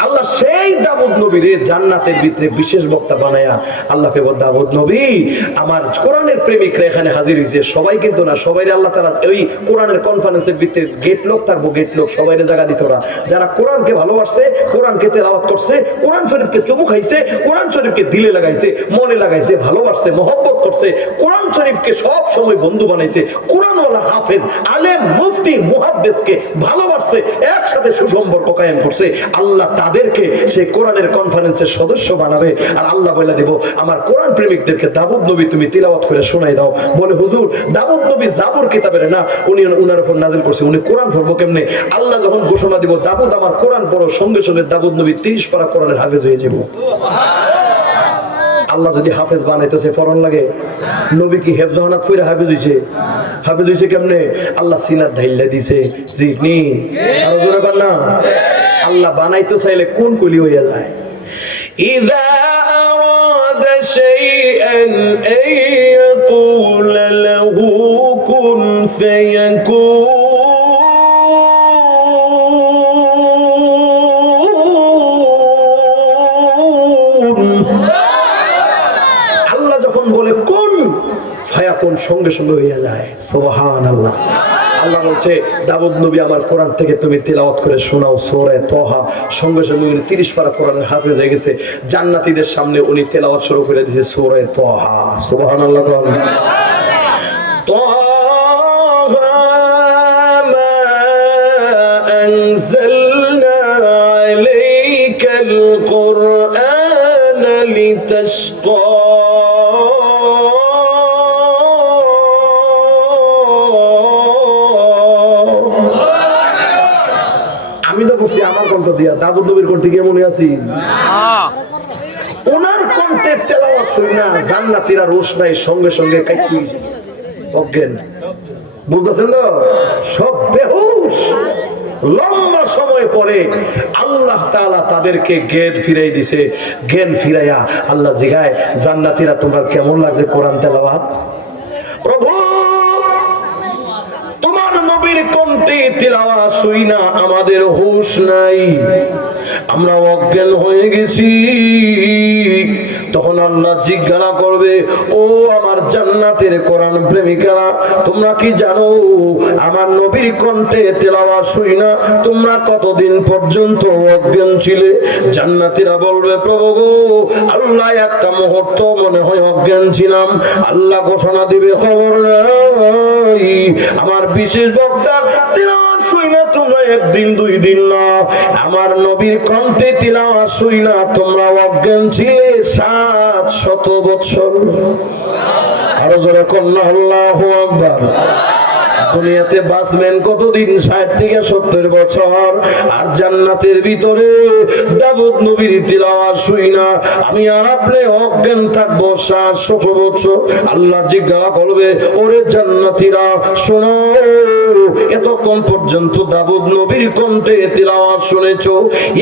আল্লাহ সেই দাউদ নবীরে জান্নাতের ভিতরে বিশেষ বক্তা বানায়া আল্লাহকে বল, দাউদ নবী আমার কোরআনের প্রেমিকরা এখানে হাজির হয়েছে। সবাই কিন্তু না, সবাই আল্লাহ তাআলা ওই কোরআনের কনফারেন্সের ভিতরে গেট লোক থাকবো, গেট লোক সবাইরে জায়গা দিত না। যারা কোরআনকে ভালোবাসছে, কোরআনকে তেলাওয়াত করছে, কোরআন শরীফকে চুমু খাইছে, কোরআন শরীফকে দিলে লাগাইছে, মনে লাগাইছে, ভালোবাসছে, মহব্বত করছে, কোরআন শরীফকে সব সময় বন্ধু বানাইছে, কোরআনওয়ালা হাফেজ, আলেম, মুফতি, মুহাদ্দিসকে ভালোবাসছে, একসাথে সুসম্পর্ক কায়েম করছে। আল্লাহ তাদেরকে সেই কোরআনের কনফারেন্সের সদস্য বানাবে। আর আল্লাহ বলে দিব আমার কোরআন প্রেমিকদেরকে দাউদ নবী তুমি তিলাওয়াত করে শোনাই দাও। বলে হুজুর দাউদ নবী জাবর কিতাবের না, উনি উনার উপর নাযিল করছে, উনি কোরআন পড়বো কেমনে? আল্লাহ যখন ঘোষণা দিব দাউদ আমার কোরআন পড়ো, সঙ্গে সঙ্গে দাউদ নবী 30 পারা কোরআনের হাফেজ হয়ে যাব। আল্লাহ যদি হাফেজ বানাইতেছে ফরন লাগে? নবী কি হেফজাহানাত ফিরে হাফেজ হইছে? হাফেজ হইছে কেমনে? আল্লাহ সিনাত ধাইলা দিছে। জিনি আর জোরে কর না, আল্লাহ বানাইতে চাইলে কোন কলি হইয়া যায়। ইযা আরাদা শাইআন আয়াকুল লাহু কুন ফায়াকুন। আল্লাহ যখন বলে কোন ফায়াকুন, সঙ্গে সঙ্গে হইয়া যায়। সুবহানাল্লাহ। আল্লাহ বলছে দাউদ নবী আমার কোরআন থেকে তুমি তেলাওয়াত করে শোনাও সূরা তাহা, সঙ্গে সঙ্গে উনি 30 পারা কোরআনের হাফেজ হয়ে গেছে। জান্নাতীদের সামনে উনি তেলাওয়াত শুরু করে দিয়েছে সূরা তাহা। সুবহানাল্লাহ। তাহা মা আনজালনা আলাইকাল কুরআনা লিতাশকা। আমি তো করছি আমার কণ্ঠ দিয়া, দাউদ নবীর কণ্ঠে কি মনে আছি? ওনার কণ্ঠের তেলাওয়াত শুনা জান্নাতীরা রোশ নাই, সঙ্গে সঙ্গে কাইটি অজ্ঞান। বুঝতেছেন তো? সব বেহুশ। লম্বা সময় পরে আল্লাহ তাআলা তাদেরকে জ্ঞান ফিরাই দিছে। জ্ঞান ফিরাইয়া আল্লাহ জিগায় জান্নাতীরা তোমরা কেমন লাগছে কোরআন তেলাওয়াত? প্রভু তোমার নবীর কণ্ঠে তেলাওয়াত শুইনা আমাদের হুঁশ নাই, আমরা অজ্ঞান হয়ে গেছি। তখন আল্লাহ জিজ্ঞাসা করবে, ও আমার জান্নাতের কোরআন প্রেমিকারা, তোমরা কি জানো আমার নবীর কণ্ঠে তেলাওয়াত শুইনা তোমরা কতদিন পর্যন্ত অজ্ঞান ছিলে? জান্নাতীরা বলবে, প্রভু গো, আল্লাহ একটা মুহূর্ত মনে হয় অজ্ঞান ছিলাম। আল্লাহ ঘোষণা দিবে, খবর নাই, আমার বিশেষ বক্তার তেলাওয়াত শুইনা তোমরা একদিন 2 দিন না, আমার নবীর কণ্ঠে তেলাওয়াত শুইনা তোমরা অজ্ঞান ছিলে 700 বছর। আরো জোরে কন্যা আল্লাহু আকবার। দুনিয়াতে বাঁচবেন কতদিন? 60 থেকে 70 বছর। আর জান্নাতের ভিতরে দাউদ নবীর তিলাওয়াত শুই না আমি আর আপনি অজ্ঞান থাকবো 60-100 বছর। আল্লাহ জিজ্ঞাসা করবে, ওরে জান্নাতীরা শোনো, এতক্ষণ পর্যন্ত দাউদ নবীর কণ্ঠে তিলাওয়াত শুনেছো,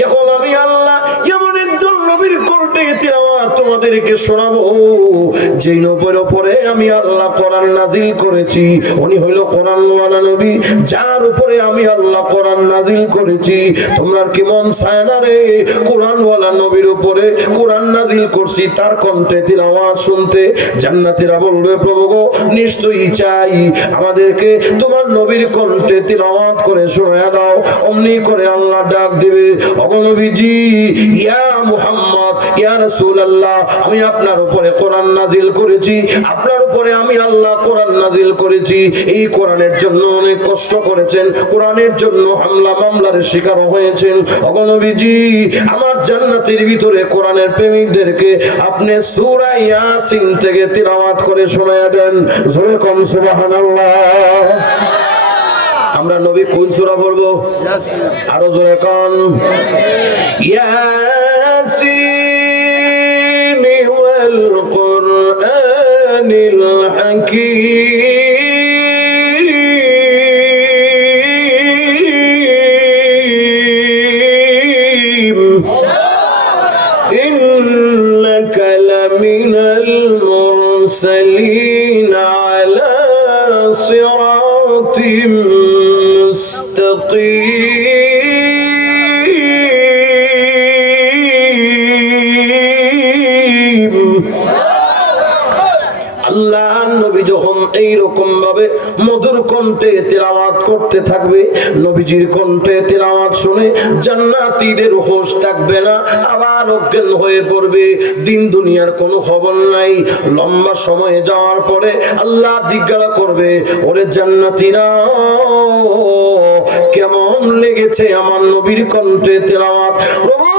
এখন আমি আল্লাহ এমন একজন নবীর কণ্ঠে তিলাওয়াত তোমাদেরকে শোনাবো যেই নবীর উপরে আমি আল্লাহ কোরআন নাজিল করেছি। উনি হইল কোরআনওয়ালা নবী, যার উপরে আমি আল্লাহ কোরআন নাজিল করেছি। তোমরা কি মন চায় না রে কোরআনওয়ালা নবীর উপরে কোরআন নাজিল করছি, তার কণ্ঠে তিলাওয়াত শুনতে? জান্নাতীরা বলবে, প্রভু গো নিশ্চয়ই চাই, আমাদেরকে তোমার নবীর কণ্ঠে তিলাওয়াত করে শোনায়া দাও। অমনি করে আল্লাহ ডাক দিবে, ওগো নবীজি, ইয়া মুহাম্মদ, ইয়া রাসূলুল্লাহ, আমি আপনার উপরে কোরআন নাজিল করেছি, আপনার উপরে আমি আল্লাহ কোরআন নাজিল করেছি। এই কোরআনের জন্য অনেক কষ্ট করেছেন, কোরআনের জন্য হামলা মামলার শিকার হয়েছেন। ওগো নবীজি, আমার জান্নাতের ভিতরে কোরআনের প্রেমিকদেরকে আপনি সূরা ইয়াসিন থেকে তিলাওয়াত করে শোনায়া দেন। জোরে কম সুবহানাল্লাহ। আমরা নবী কোন সূরা পড়বো? আরো জোরে কোন। ইয়াসিন ওয়াল কুরআনিল হাকীম ইন্নাকা লামিনাল মুরসালিন আলা সিরাতিম মুস্তাকিম। আল্লাহ নবী যখন এইরকম ভাবে মধুর কণ্ঠে তিলাওয়াত করতে থাকবে, নবীজির কণ্ঠে তিলাওয়াত শুনে জান্নাতীদের হোশ থাকবে না, আবার অজ্ঞান হয়ে পড়বে। দিন দুনিয়ার কোনো খবর নাই। লম্বা সময় যাওয়ার পরে আল্লাহ জিজ্ঞাসা করবে, ওরে জান্নাতীরা কেমন লেগেছে আমার নবীর কণ্ঠে তিলাওয়াত? প্রভু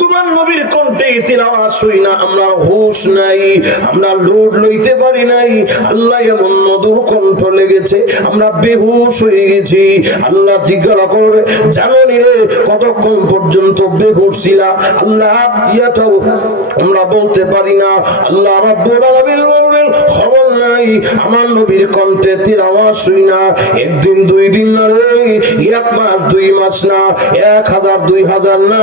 তোমার নবীর কণ্ঠে তিলাওয়াত শুই না আমরা হুঁশ নাই, আমরা লোড লইতে পারি নাই। আল্লাহ এমন মধুর কণ্ঠ লেগেছে, আমরা বেহুশ হয়ে গেছি। আল্লাহ জিজ্ঞাসা করবে, জানো নি রে কতক্ষণ পর্যন্ত বেহুশ ছিলা? আল্লাহ ইয়াটাও আমরা বলতে পারি না। আল্লাহ রাব্বুল আলামিন বলবেন, খবর নাই, আমার নবীর কণ্ঠে তিলাওয়াত শুই না একদিন 2 দিন না রে, 1 মাস 2 মাস না, 1000 2000 না,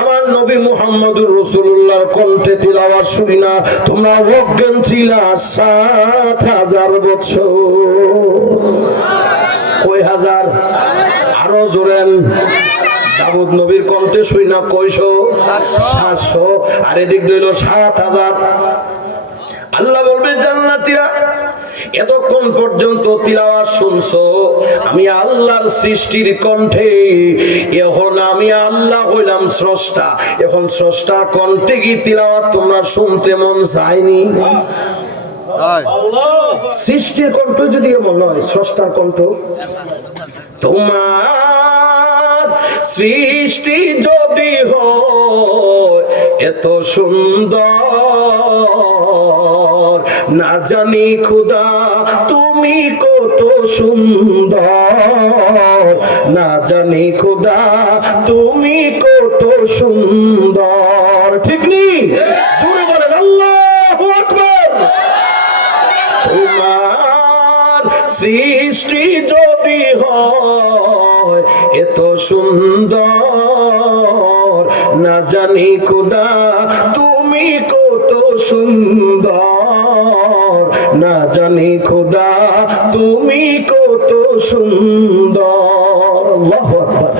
আমার নবী মুহাম্মদুর রাসূলুল্লাহর কণ্ঠে তিলাওয়াত শুনি না তোমরা অজ্ঞান ছিলা 7000 বছর। কয় হাজার? আরো জোরেন। দাউদ নবীর কণ্ঠে শুই না কয়শো? 700। আর এদিক দিল 7000। আল্লাহ বলবে, জান্নাতীরা এতক্ষণ পর্যন্ত তিলাওয়াত শুনছো আমি আল্লাহর সৃষ্টির কণ্ঠে, এখন আমি আল্লাহ হইলাম স্রষ্টা, এখন স্রষ্টার কণ্ঠে কি তিলাওয়াত তোমরা শুনতে মন চায়নি? সৃষ্টির কণ্ঠ যদি এমন নয়, স্রষ্টার কণ্ঠ। তোমার সৃষ্টি যদি হয় এত সুন্দর, না জানি খোদা তুমি কত সুন্দর, না জানি খোদা তুমি কত সুন্দর। ঠিক নি? জোরে বলেন আল্লাহু আকবার। তোমার সৃষ্টি যদি হয় এত সুন্দর, না জানি খোদা তুমি কত সুন্দর, না জানি খোদা তুমি কত সুন্দর। আল্লাহু আকবার।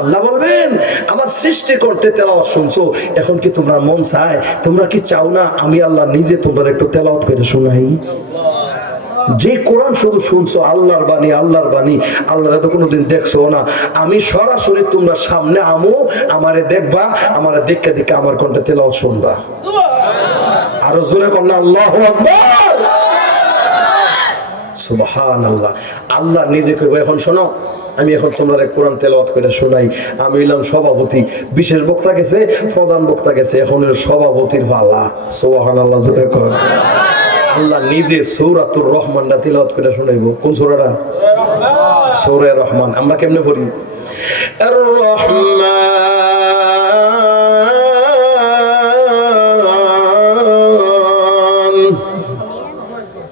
আল্লাহ বলবেন, আমার সৃষ্টি করতে তেলাওয়াত শুনছো, এখন কি তোমরা মন চায়, তোমরা কি চাও না আমি আল্লাহ নিজে তোমরা একটু তেলাওয়াত করে শোনাই? যে কোরআন শুধু শুনছো আল্লাহর বাণী, আল্লাহর বাণী, আল্লাহরে তো কোনোদিন দেখছো না। আমি সরাসরি তোমরা সামনে আমো, আমারে দেখবা, আমারে দেখে দেখে আমার কণ্ঠে তেলাওয়াত শুনবা। আরো জোরে কন্যা আল্লাহু আকবার। সুবহানাল্লাহ। আল্লাহ নিজে কইবো, এখন শোনো আমি এখন তোমরা কোরআন তেলাওয়াত করে শোনাই। আমি হইলাম সভাপতি, বিশেষ বক্তা গেছে, প্রধান বক্তা গেছে, এখন সভাপতির পালা। সুবহানাল্লাহ জোরে কর। আল্লাহ নিজে সূরাতুর রহমানটা তিলাওয়াত করে শোনাইবো। কোন সূরাটা? সূরা রহমান। আমরা কেমনে পড়ি? আর রহমান।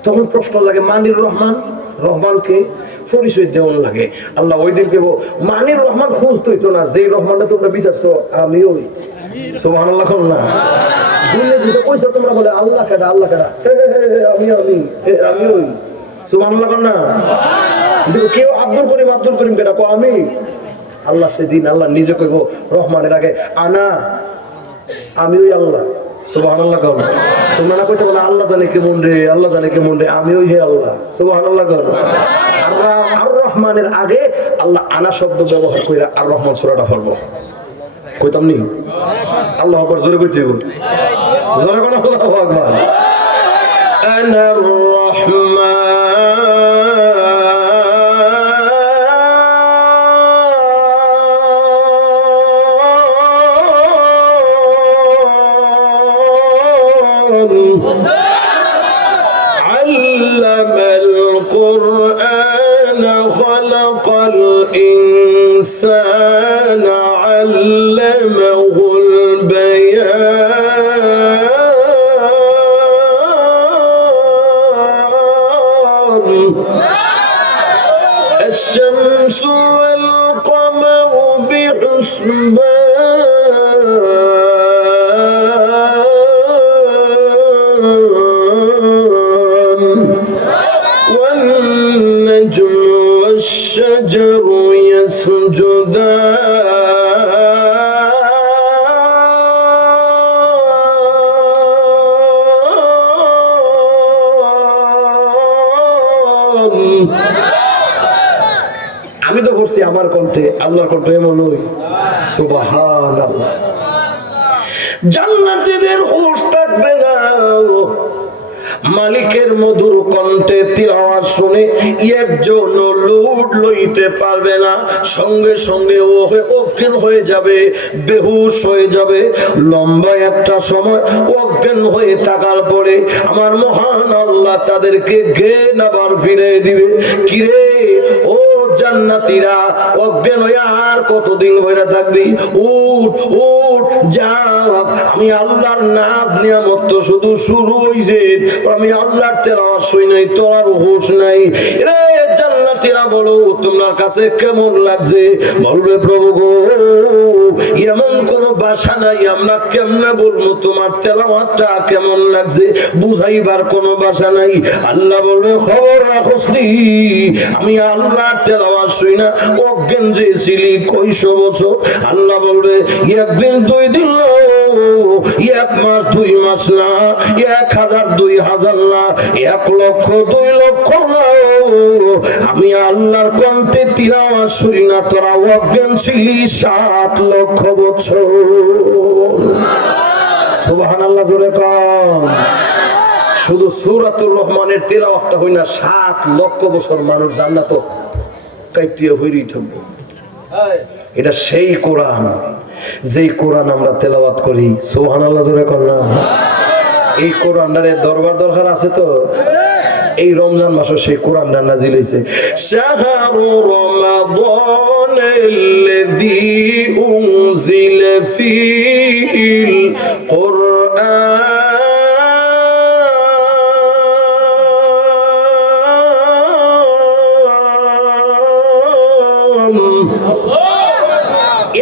তখন প্রশ্ন লাগে, মানির রহমান, রহমানকে পরিচয় দেওয়ান লাগে। আল্লাহ ওই দিন কেবল মানির রহমান খোঁজ তৈতো না, যেই রহমানটা তোমরা বিচারছো আমি ওই। সুবহানাল্লাহ না? দুনিয়া দুটো কইছো তোমরা, বলে আল্লাহ কেডা, আল্লাহ কেডা, আমি আমি আমি ওই। সুবহানাল্লাহ না? কিন্তু কেউ আব্দুল করিম কেডা কো আমি। আল্লাহ সেদিন আল্লাহ নিজে কইব রহমানের আগে, আনা, আমি ওই আল্লাহ। সুবহানাল্লাহ কও। তোমরা না কইতে বলে আল্লাহ জানে কেমন রে, আল্লাহ জানে কেমন রে, আমি ওই হে আল্লাহ। সুবহানাল্লাহ কও। আর রহমানের আগে আল্লাহ আনা শব্দ ব্যবহার কইরা আর রহমান সূরাটা পড়বো। কইতাম নি? আল্লাহু আকবার জোরে কইতে হইব। জোরে কোন আল্লাহু আকবার। আনার রহমান আল্লামাল কুরআন খালাকাল ইনসানা আল্লামাহুল বায়ান الشمس والقمر بحسبان والنجم والشجر يسجدان আমি তো করছি আমার কণ্ঠে, আল্লাহর কণ্ঠে এমন হই। সুবহানাল্লাহ। জান্নাতীদের হুঁশ থাকবে না, মালিকের মধুর কণ্ঠে তিলাওয়াত শুনে একজন লুট লইতে পারবে না, সঙ্গে সঙ্গে অজ্ঞান হয়ে যাবে, বেহুশ হয়ে যাবে। লম্বা একটা সময় অজ্ঞান হয়ে থাকার পরে আমার মহান আল্লাহ তাদেরকে জ্ঞান আবার ফিরে দিবে। কিরে ও জান্নাতীরা, অজ্ঞান হয়ে আর কতদিন হয়ে থাকবি? উঠ উঠ, যা, আমি আল্লাহর নাজ নিয়ামত তো শুধু শুরু হইছে, আমি আল্লাহর তেলাওয়াত শুই নাই, তোর হুঁশ নাই। রে জান্নাতীরা বলো তোমার কাছে কেমন লাগছে? বলবে প্রভু গো, এমন কোন ভাষা নাই, আমরা কেমনে বলবো তোমার তেলাওয়াতটা কেমন লাগছে, বুঝাইবার কোন ভাষা নাই। আল্লাহ বলবে খবর রাখসনি, আমি আল্লাহর তেলাওয়াত শুই না, অজ্ঞান যে ছিলি কয়শো বছর। আল্লাহ বলবে একদিন দুই দিন, এক মাস দুই মাস না, 1000 2000 না, 1 লক্ষ 2 লক্ষ না, আমি আল্লাহর কণ্ঠে তিলাওয়াত শুই না, তোরা অজ্ঞান ছিলি 7 লক্ষ বছর। সুবহানাল্লাহ জোরে কর। শুধু সূরাতুর রহমানের তিলাওয়াতটা হই না, 7 লক্ষ বছর মানুষ জান্নাত কাইতিয়া হইরি থাকবো। এটা সেই কোরআন, যেই কোরআন আমরা তেলাওয়াত করি। সুবহানাল্লাহ জোরে কর না। এই কোরআনের দরবার দরকার আছে তো। এই রমজান মাসে সেই কোরআনটা নাজিল হইছে। শাহরু রমাদানাল্লাযী উনজিলা ফীহিল কুরআন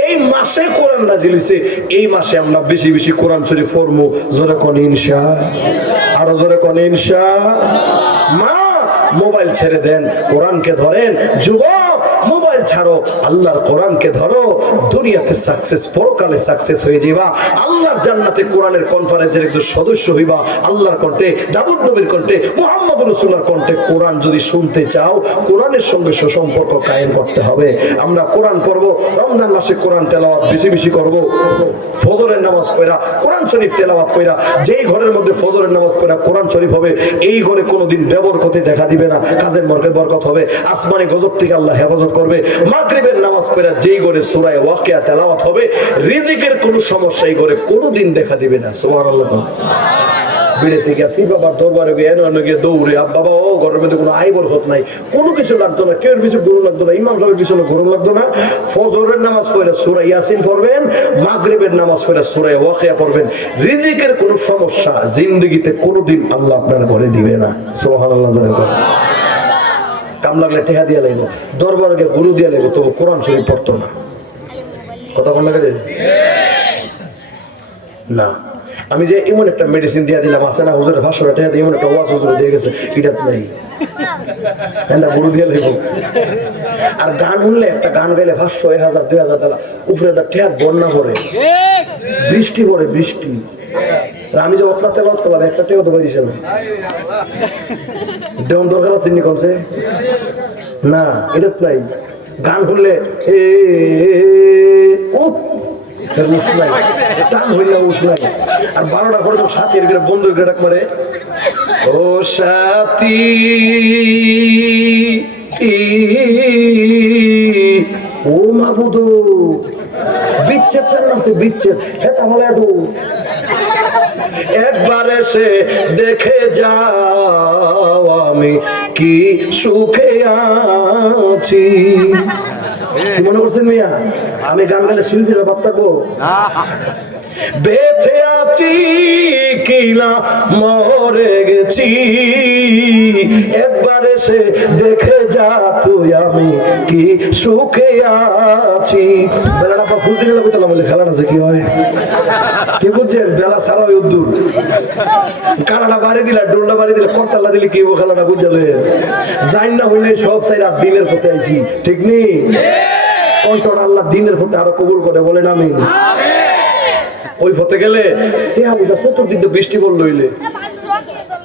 এই মাসে কোরআন নাজিল হইছে। এই মাসে আমরা বেশি বেশি কোরআন শরীফ পড়বো। জোরে কোন ইনশাআল্লাহ, আরো জোরে কোন ইনশাআল্লাহ। মা মোবাইল ছেড়ে দেন, কোরআনকে ধরেন। যুবক মোবাইল ছাড়ো, আল্লাহর কোরআনকে ধরো। দুনিয়াতে সাকসেস, পরকালে সাকসেস হয়ে যাবা। আল্লাহর জান্নাতে কোরআনের কনফারেন্সের একজন সদস্য হইবা। আল্লাহর কণ্ঠে, দাউদ নবীর কণ্ঠে, মুহাম্মদ রাসূলুল্লাহর কণ্ঠে কোরআন যদি শুনতে চাও, কোরআনের সঙ্গে সুসম্পর্ক কায়েম করতে হবে। আমরা কোরআন পড়বো, রমজান মাসে কোরআন তেলাওয়াত বেশি বেশি করব। ফজরের নামাজ পড়া, কোরআন শরীফ তেলাওয়াত কইরা, যেই ঘরের মধ্যে ফজরের নামাজ পড়া কোরআন শরীফ হবে, এই ঘরে কোনোদিন বেবরকতে দেখা দিবে না, কাজের মর্গে বরকত হবে। আসমানি গজব থেকে আল্লাহ হেফাজত করবে। মাগরিবের নামাজ পড়া যেই ঘরে সূরা ওয়াকিয়া তেলাওয়াত হবে, রিজিকের কোনো সমস্যা এই ঘরে কোনোদিন দেখা দিবে না। সুবহানাল্লাহ। বিড়ে থেকে ফি বাবার দরবারে গিয়ে এনে গিয়ে দৌড়ে বাবা ও ঘরের মধ্যে কোনো আই বরকত নাই, কোনো কিছু লাগতো না, কেউ কিছু গরু লাগতো না, ইমাম সাহেবের পিছনে গরু লাগতো না। ফজরের নামাজ পড়ে সূরা ইয়াসিন পড়বেন, মাগরিবের নামাজ পড়ে সূরা ওয়াকিয়া পড়বেন। রিজিকের কোনো সমস্যা জিন্দেগিতে কোনোদিন আল্লাহ আপনার ঘরে দিবে না। সুবহানাল্লাহ। কাম লাগলে টেহা দিয়া লাগবো, দরবারে গিয়ে গরু দিয়া লাগবো, তবু কোরআন শরীফ পড়তো না। কথা বল লাগে না। আমি যে এমন একটা মেডিসিন দিয়ে দিলাম আছে না, হুজুরের 500 টাকা দিয়ে এমন একটা ওয়াজ হুজুরে দিয়ে গেছে, এটা নেই, এটা গরু দিয়ে লাগবো। আর গান শুনলে একটা গান গাইলে 500, 1000, 2000 টাকা উপরে ঠেয়ার বন্যা পড়ে, বৃষ্টি পড়ে, বৃষ্টি। আমি যে অতলা তেলাওয়াত করলাম একটা টেও তো পাইছিল দেওয়ান দরকার আছে নি কমছে না, এটা নাই। গান শুনলে উস নাই, টান হইলে উস নাই। আর 12টা পরে তো সাথী বন্ধু ডাক মারে, ও সাথী ও মাবুদ, বিচ্ছেদটার নামছে বিচ্ছেদ, হ্যাঁ তাহলে একবার এসে দেখে যাও আমি কি সুখে আছি। মনে করছেন মিয়া আমি গান গাইলে শিল্পীরা বাদ থাকবো? বেঁচে আছি কিনা মরে গেছি, একবার এসে দেখে যা তুই আমি কি সুখে আছি। বেলাটা পা ফুল দিলে বলতাম খেলা না যে কি হয়, কি বুঝছেন? বেলা ছাড়া হয় উদ্দুর, কানাডা বাড়ি দিলা, ডোলটা বাড়ি দিলে, করতাল্লা দিলে কি খেলাটা বুঝালে যাই না হইলে সব সাইড আর দিনের পথে আইছি, ঠিক নেই? কন্ট্রোল আল্লাহ দিনের পথে আরো কবুল করে, বলেন আমি। ওই পথে গেলে চতুর্দিক দিয়ে বৃষ্টি পড়ল হইলে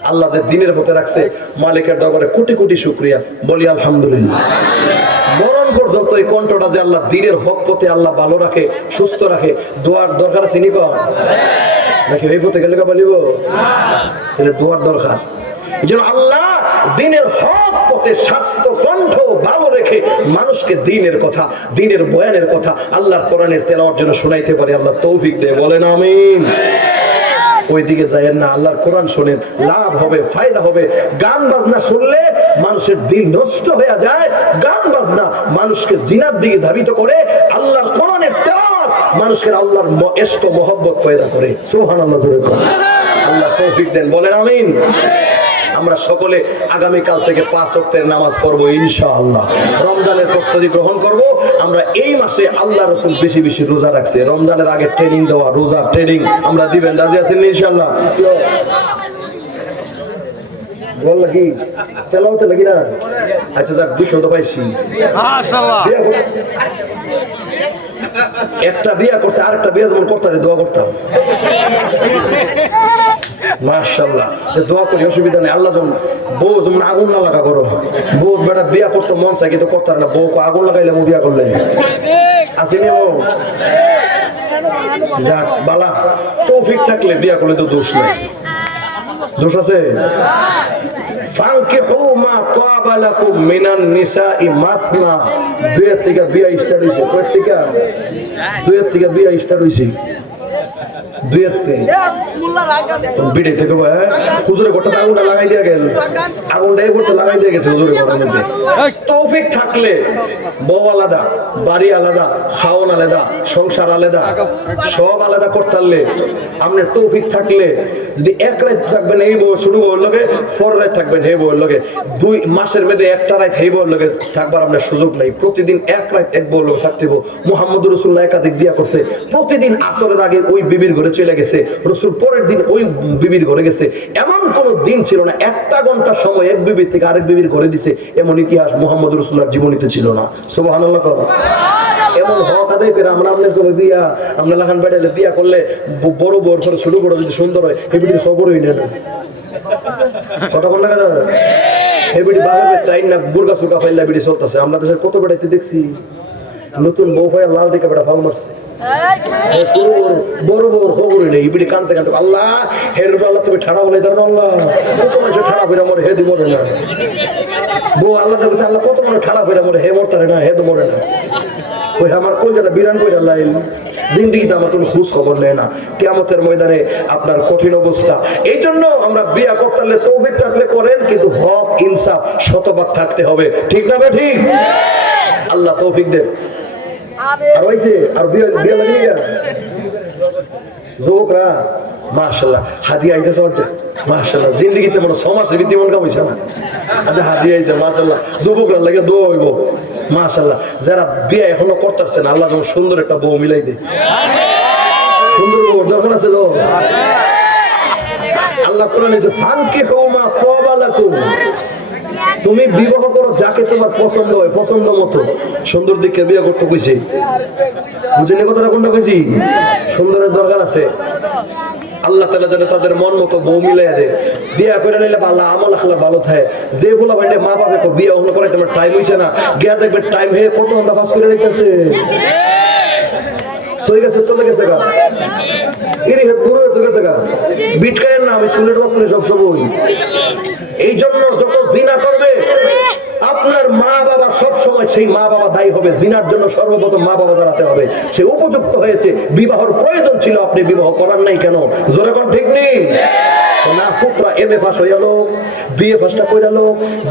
আল্লাহ যে দিনের পথে রাখছে, মালিকের দরবারে কোটি কোটি শুকরিয়া, বলি আলহামদুলিল্লাহ। মরণ পর্যন্ত এই কণ্ঠটা যে আল্লাহ দিনের হক পথে আল্লাহ ভালো রাখে, সুস্থ রাখে, দোয়ার দরকার আছে নি কম নাকি? ওই পথে গেলে বলিব দোয়ার দরকার। যেন আল্লাহ দিনের হক পথে স্বাস্থ্য কণ্ঠ ভালো রেখে মানুষকে দিনের কথা, দিনের বয়ানের কথা, আল্লাহর কোরআনের তেলাওয়াত যেন শোনাইতে পারে, আল্লাহ তৌফিক দেয়, বলেন আমিন। ওইদিকে যায়েন না, আল্লাহর কোরআন শোনেন, লাভ হবে, ফায়দা হবে। গান বাজনা শুনলে মানুষের দিল নষ্ট হয়ে যায়, গান বাজনা মানুষকে জিনার দিকে ধাবিত করে, আল্লাহর কোরআনের তেলাওয়াত মানুষের আল্লাহর ইশক ও মহব্বত পয়দা করে। সুবহানাল্লাহ। আল্লাহ তৌফিক দেন, বলেন আমিন। আমরা সকলে আগামীকাল থেকে 5 ওয়াক্তের নামাজ পড়বো ইনশাআল্লাহ। রমজানের প্রস্তুতি গ্রহণ করব। আমরা এই মাসে আল্লাহ রাসূল বেশি বেশি রোজা রাখছে, রমজানের আগে ট্রেনিং দেওয়া, রোজা ট্রেনিং আমরা দিবেন, রাজি আছেন ইনশাআল্লাহ? বল কি তেলাওয়াতে লাগি না? আচ্ছা যাক, 200 তো পাইছি মাশাআল্লাহ। একটা বিয়া করছে, আরেকটা বিয়া যেমন করতে দোয়া করতাম মাশাআল্লাহ, দোয়া করি, অসুবিধা নেই। আল্লাহ যেমন বউ যেমন আগুন না লাগা করো, বউ বেটা বিয়া করতে মন চাই কিন্তু করতে না, বউ আগুন লাগাইলে বউ বিয়া করলে আসেনি বউ। যাক বালা, তৌফিক থাকলে বিয়া করলে তো দোষ নেই, দোষ আছে? ফানকিহু মা তাবা লাকুম মিনান নিসাই মাসনা, দুই থেকে বিয়া স্টার্ট হইছে, কয় থেকে? দুই থেকে বিয়া স্টার্ট হইছে, বিড়ে থেকে হুজুরে ঘরটা আগুনটা লাগাই দিয়ে গেল, আগুনটা এই ঘরটা লাগাই দিয়ে গেছে হুজুরে ঘরের মধ্যে। তৌফিক থাকলে বউ আলাদা, বাড়ি আলাদা, খাওয়ান আলাদা, সংসার আলাদা, সব আলাদা করতে পারলে, আপনার তৌফিক থাকলে যদি এক রাত থাকবেন এই বউ শুরু বউর লগে, পর রাত থাকবেন হে বউর লগে, 2 মাসের মধ্যে একটা রাত হে বউর লগে থাকবার আপনার সুযোগ নাই, প্রতিদিন এক রাত এক বউর লগে থাকতে হইব। মুহাম্মদ রাসূলুল্লাহ একাধিক বিয়া করছে, প্রতিদিন আসরের আগে ওই বিবির ঘরে চলে গেছে, রাসূল পরের দিন ওই বিবির ঘরে গেছে, এমন কোন দিন ছিল না 1টা ঘন্টা সময় এক বিবির থেকে আরেক বিবির ঘরে দিছে, এমন ইতিহাস মুহাম্মদ রাসূলুল্লাহর জীবনীতে ছিল না। সুবহানাল্লাহ। এমন হক আদায় করে আমরা আপনার কোনো বিয়া, আমরা লাগান বেড়ালে বিয়া করলে বড় বড় করে ছোট বড় যদি সুন্দর হয়, এই বিটি খবর হই না, কথা বল না, এই বিটি বাবা টাইম না বুর্গা সুরকা ফাইলা বিটি চলতেছে। আমরা দেশের কত বেড়াইতে দেখছি, নতুন বউ ফাইয়া লাল দিকে বেটা ফাল মারছে, বড় বড় খবর নেই, এই বিটি কানতে কানতে আল্লাহ হের আল্লাহ তুমি ঠাড়া বলে ধরো, আল্লাহ কত মানুষ ঠাড়া ফেরা মরে, হে দি মরে না, বউ আল্লাহ দেবে আল্লাহ কত মানুষ ঠাড়া ফেরা মরে, হে মরতারে না, হে তো মরে না। ওই আমার কলজাটা বিরান করে লাইন জিন্দিগিতে আমার কোনো খোঁজ খবর নেয় না। কিয়ামতের ময়দানে আপনার কঠিন অবস্থা। এই জন্য আমরা বিয়া করতে হলে তৌফিক থাকলে করেন, কিন্তু হক ইনসাফ শতভাগ থাকতে হবে। ঠিক না ভাই? ঠিক। আল্লাহ তৌফিক দেন। আর হইছে আর বিয়া বিয়া লাগেনি না যুবকরা মাশাআল্লাহ হাদিয়া আইতেছে হচ্ছে মাশাআল্লাহ। জিন্দিগিতে মনে 6 মাসের ভিতরে মন কাম হইছে না। আচ্ছা হাদিয়া আইছে মাশাআল্লাহ। যুবকরা লাগে দোয়া হইব মাশাআল্লাহ। যারা বিয়ে এখনো করতেছেন আল্লাহ যেন সুন্দর একটা বউ মিলাই দেয়। সুন্দর বউ দরকার আছে তো। আল্লাহ কোরআনে যে ফানকিহু মা তাবা লাকুম, তুমি বিবাহ করো যাকে তোমার পছন্দ হয়, পছন্দ মতো সুন্দর দিকে বিয়ে করতে কইছি। বুঝেনি কথাটা কোনটা কইছি? সুন্দরের দরকার আছে। আল্লাহ তাআলা যেন তাদের মন মতো বউ মিলাই দেয়। বিয়া করে নিলে আল্লাহ আমল আখলাক ভালো থাকে। যে ফুলা ভাইন্ডে মা বাবা কো বিয়া হলো করে তোমার টাইম হইছে না, গিয়া দেখবে টাইম হয়ে কত ঘন্টা পাস করে রেখেছে। সই গেছে তো গেছে গা এর হেড পুরো হয়ে গেছে গা। বিটকায়ের না আমি চুলেট ওয়াজ করি সব সময়। এই জন্য যত জিনা করবে আপনার মা বাবা সব সময় সেই মা বাবা দায়ী হবে। জিনার জন্য সর্বপ্রথম মা বাবা দাঁড়াতে হবে। সে উপযুক্ত হয়েছে, বিবাহর প্রয়োজন ছিল, আপনি বিবাহ করার নাই কেন? জোরে কোন ঠিক নেই না? ফুকরা এমএ পাস হয়ে গেল, বিএ পাসটা করে গেল,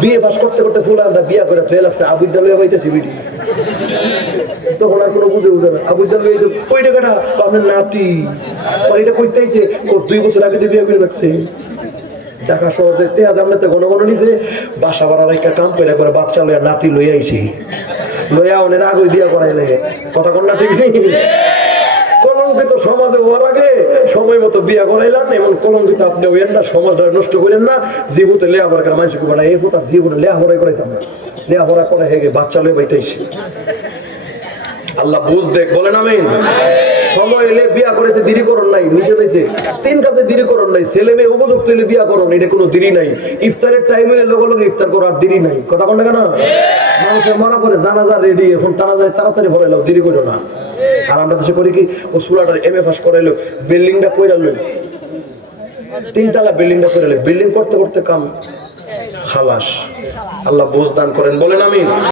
বিএ পাস করতে করতে ফুলান্দা বিয়া করে ফেল আসছে আবুদ্দালয়ে পাইতেছি বিডি। তখন আর কোনো বুঝে না। আবুদ্দালয়ে এসে ওই টাকাটা আপনার নাতি এটা কইতে আইছে ও 2 বছর আগে বিয়ে করে রাখছে। ঢাকা শহরে তেয়া জামনাতে ঘন ঘন নিছে, বাসা ভাড়ার একটা কাম করে একবার বাচ্চা লইয়া নাতি লইয়া আইছি, লইয়া ওনের আগে বিয়া করাইলে। কথা কোনটা ঠিক নেই? কলঙ্কিত সমাজে হওয়ার আগে সময় মতো বিয়া করাইলাম, এমন কলঙ্কিত আপনি হইয়েন না, সমাজটা নষ্ট করেন না। জীবতে লেয়াভরা করে মানুষকে বানায় এই ফুটার জীবনে লেয়াভরাই করাইতাম না, লেয়াভরা করে হেগে বাচ্চা লয়ে বাইতেছি। আল্লাহ বুঝ দেখ বলেন আমিন। সময় এলে বিয়া করাইতে দেরি করন নাই, নিচে দিয়েছে 3 কাজে দেরি করন নাই। ছেলে মেয়ে উপযুক্ত হলে বিয়া করুন, এটা কোনো দেরি নাই। ইফতারের টাইম হলে লগে লগে ইফতার করার দেরি নাই। কথা কোন কেন? মানুষের মারা পরে জানাজা রেডি, এখন টানা যায় তাড়াতাড়ি ভরাইলো, দেরি করো না। আর আমরা দেশে করি কি, ও স্কুলাটা এমএ পাস করাইলো, বিল্ডিংটা কইরালো, 3 তলা বিল্ডিংটা কইরালো, বিল্ডিং করতে করতে কাম খালাস। আল্লাহ বুঝ দান করেন বলেন আমিন।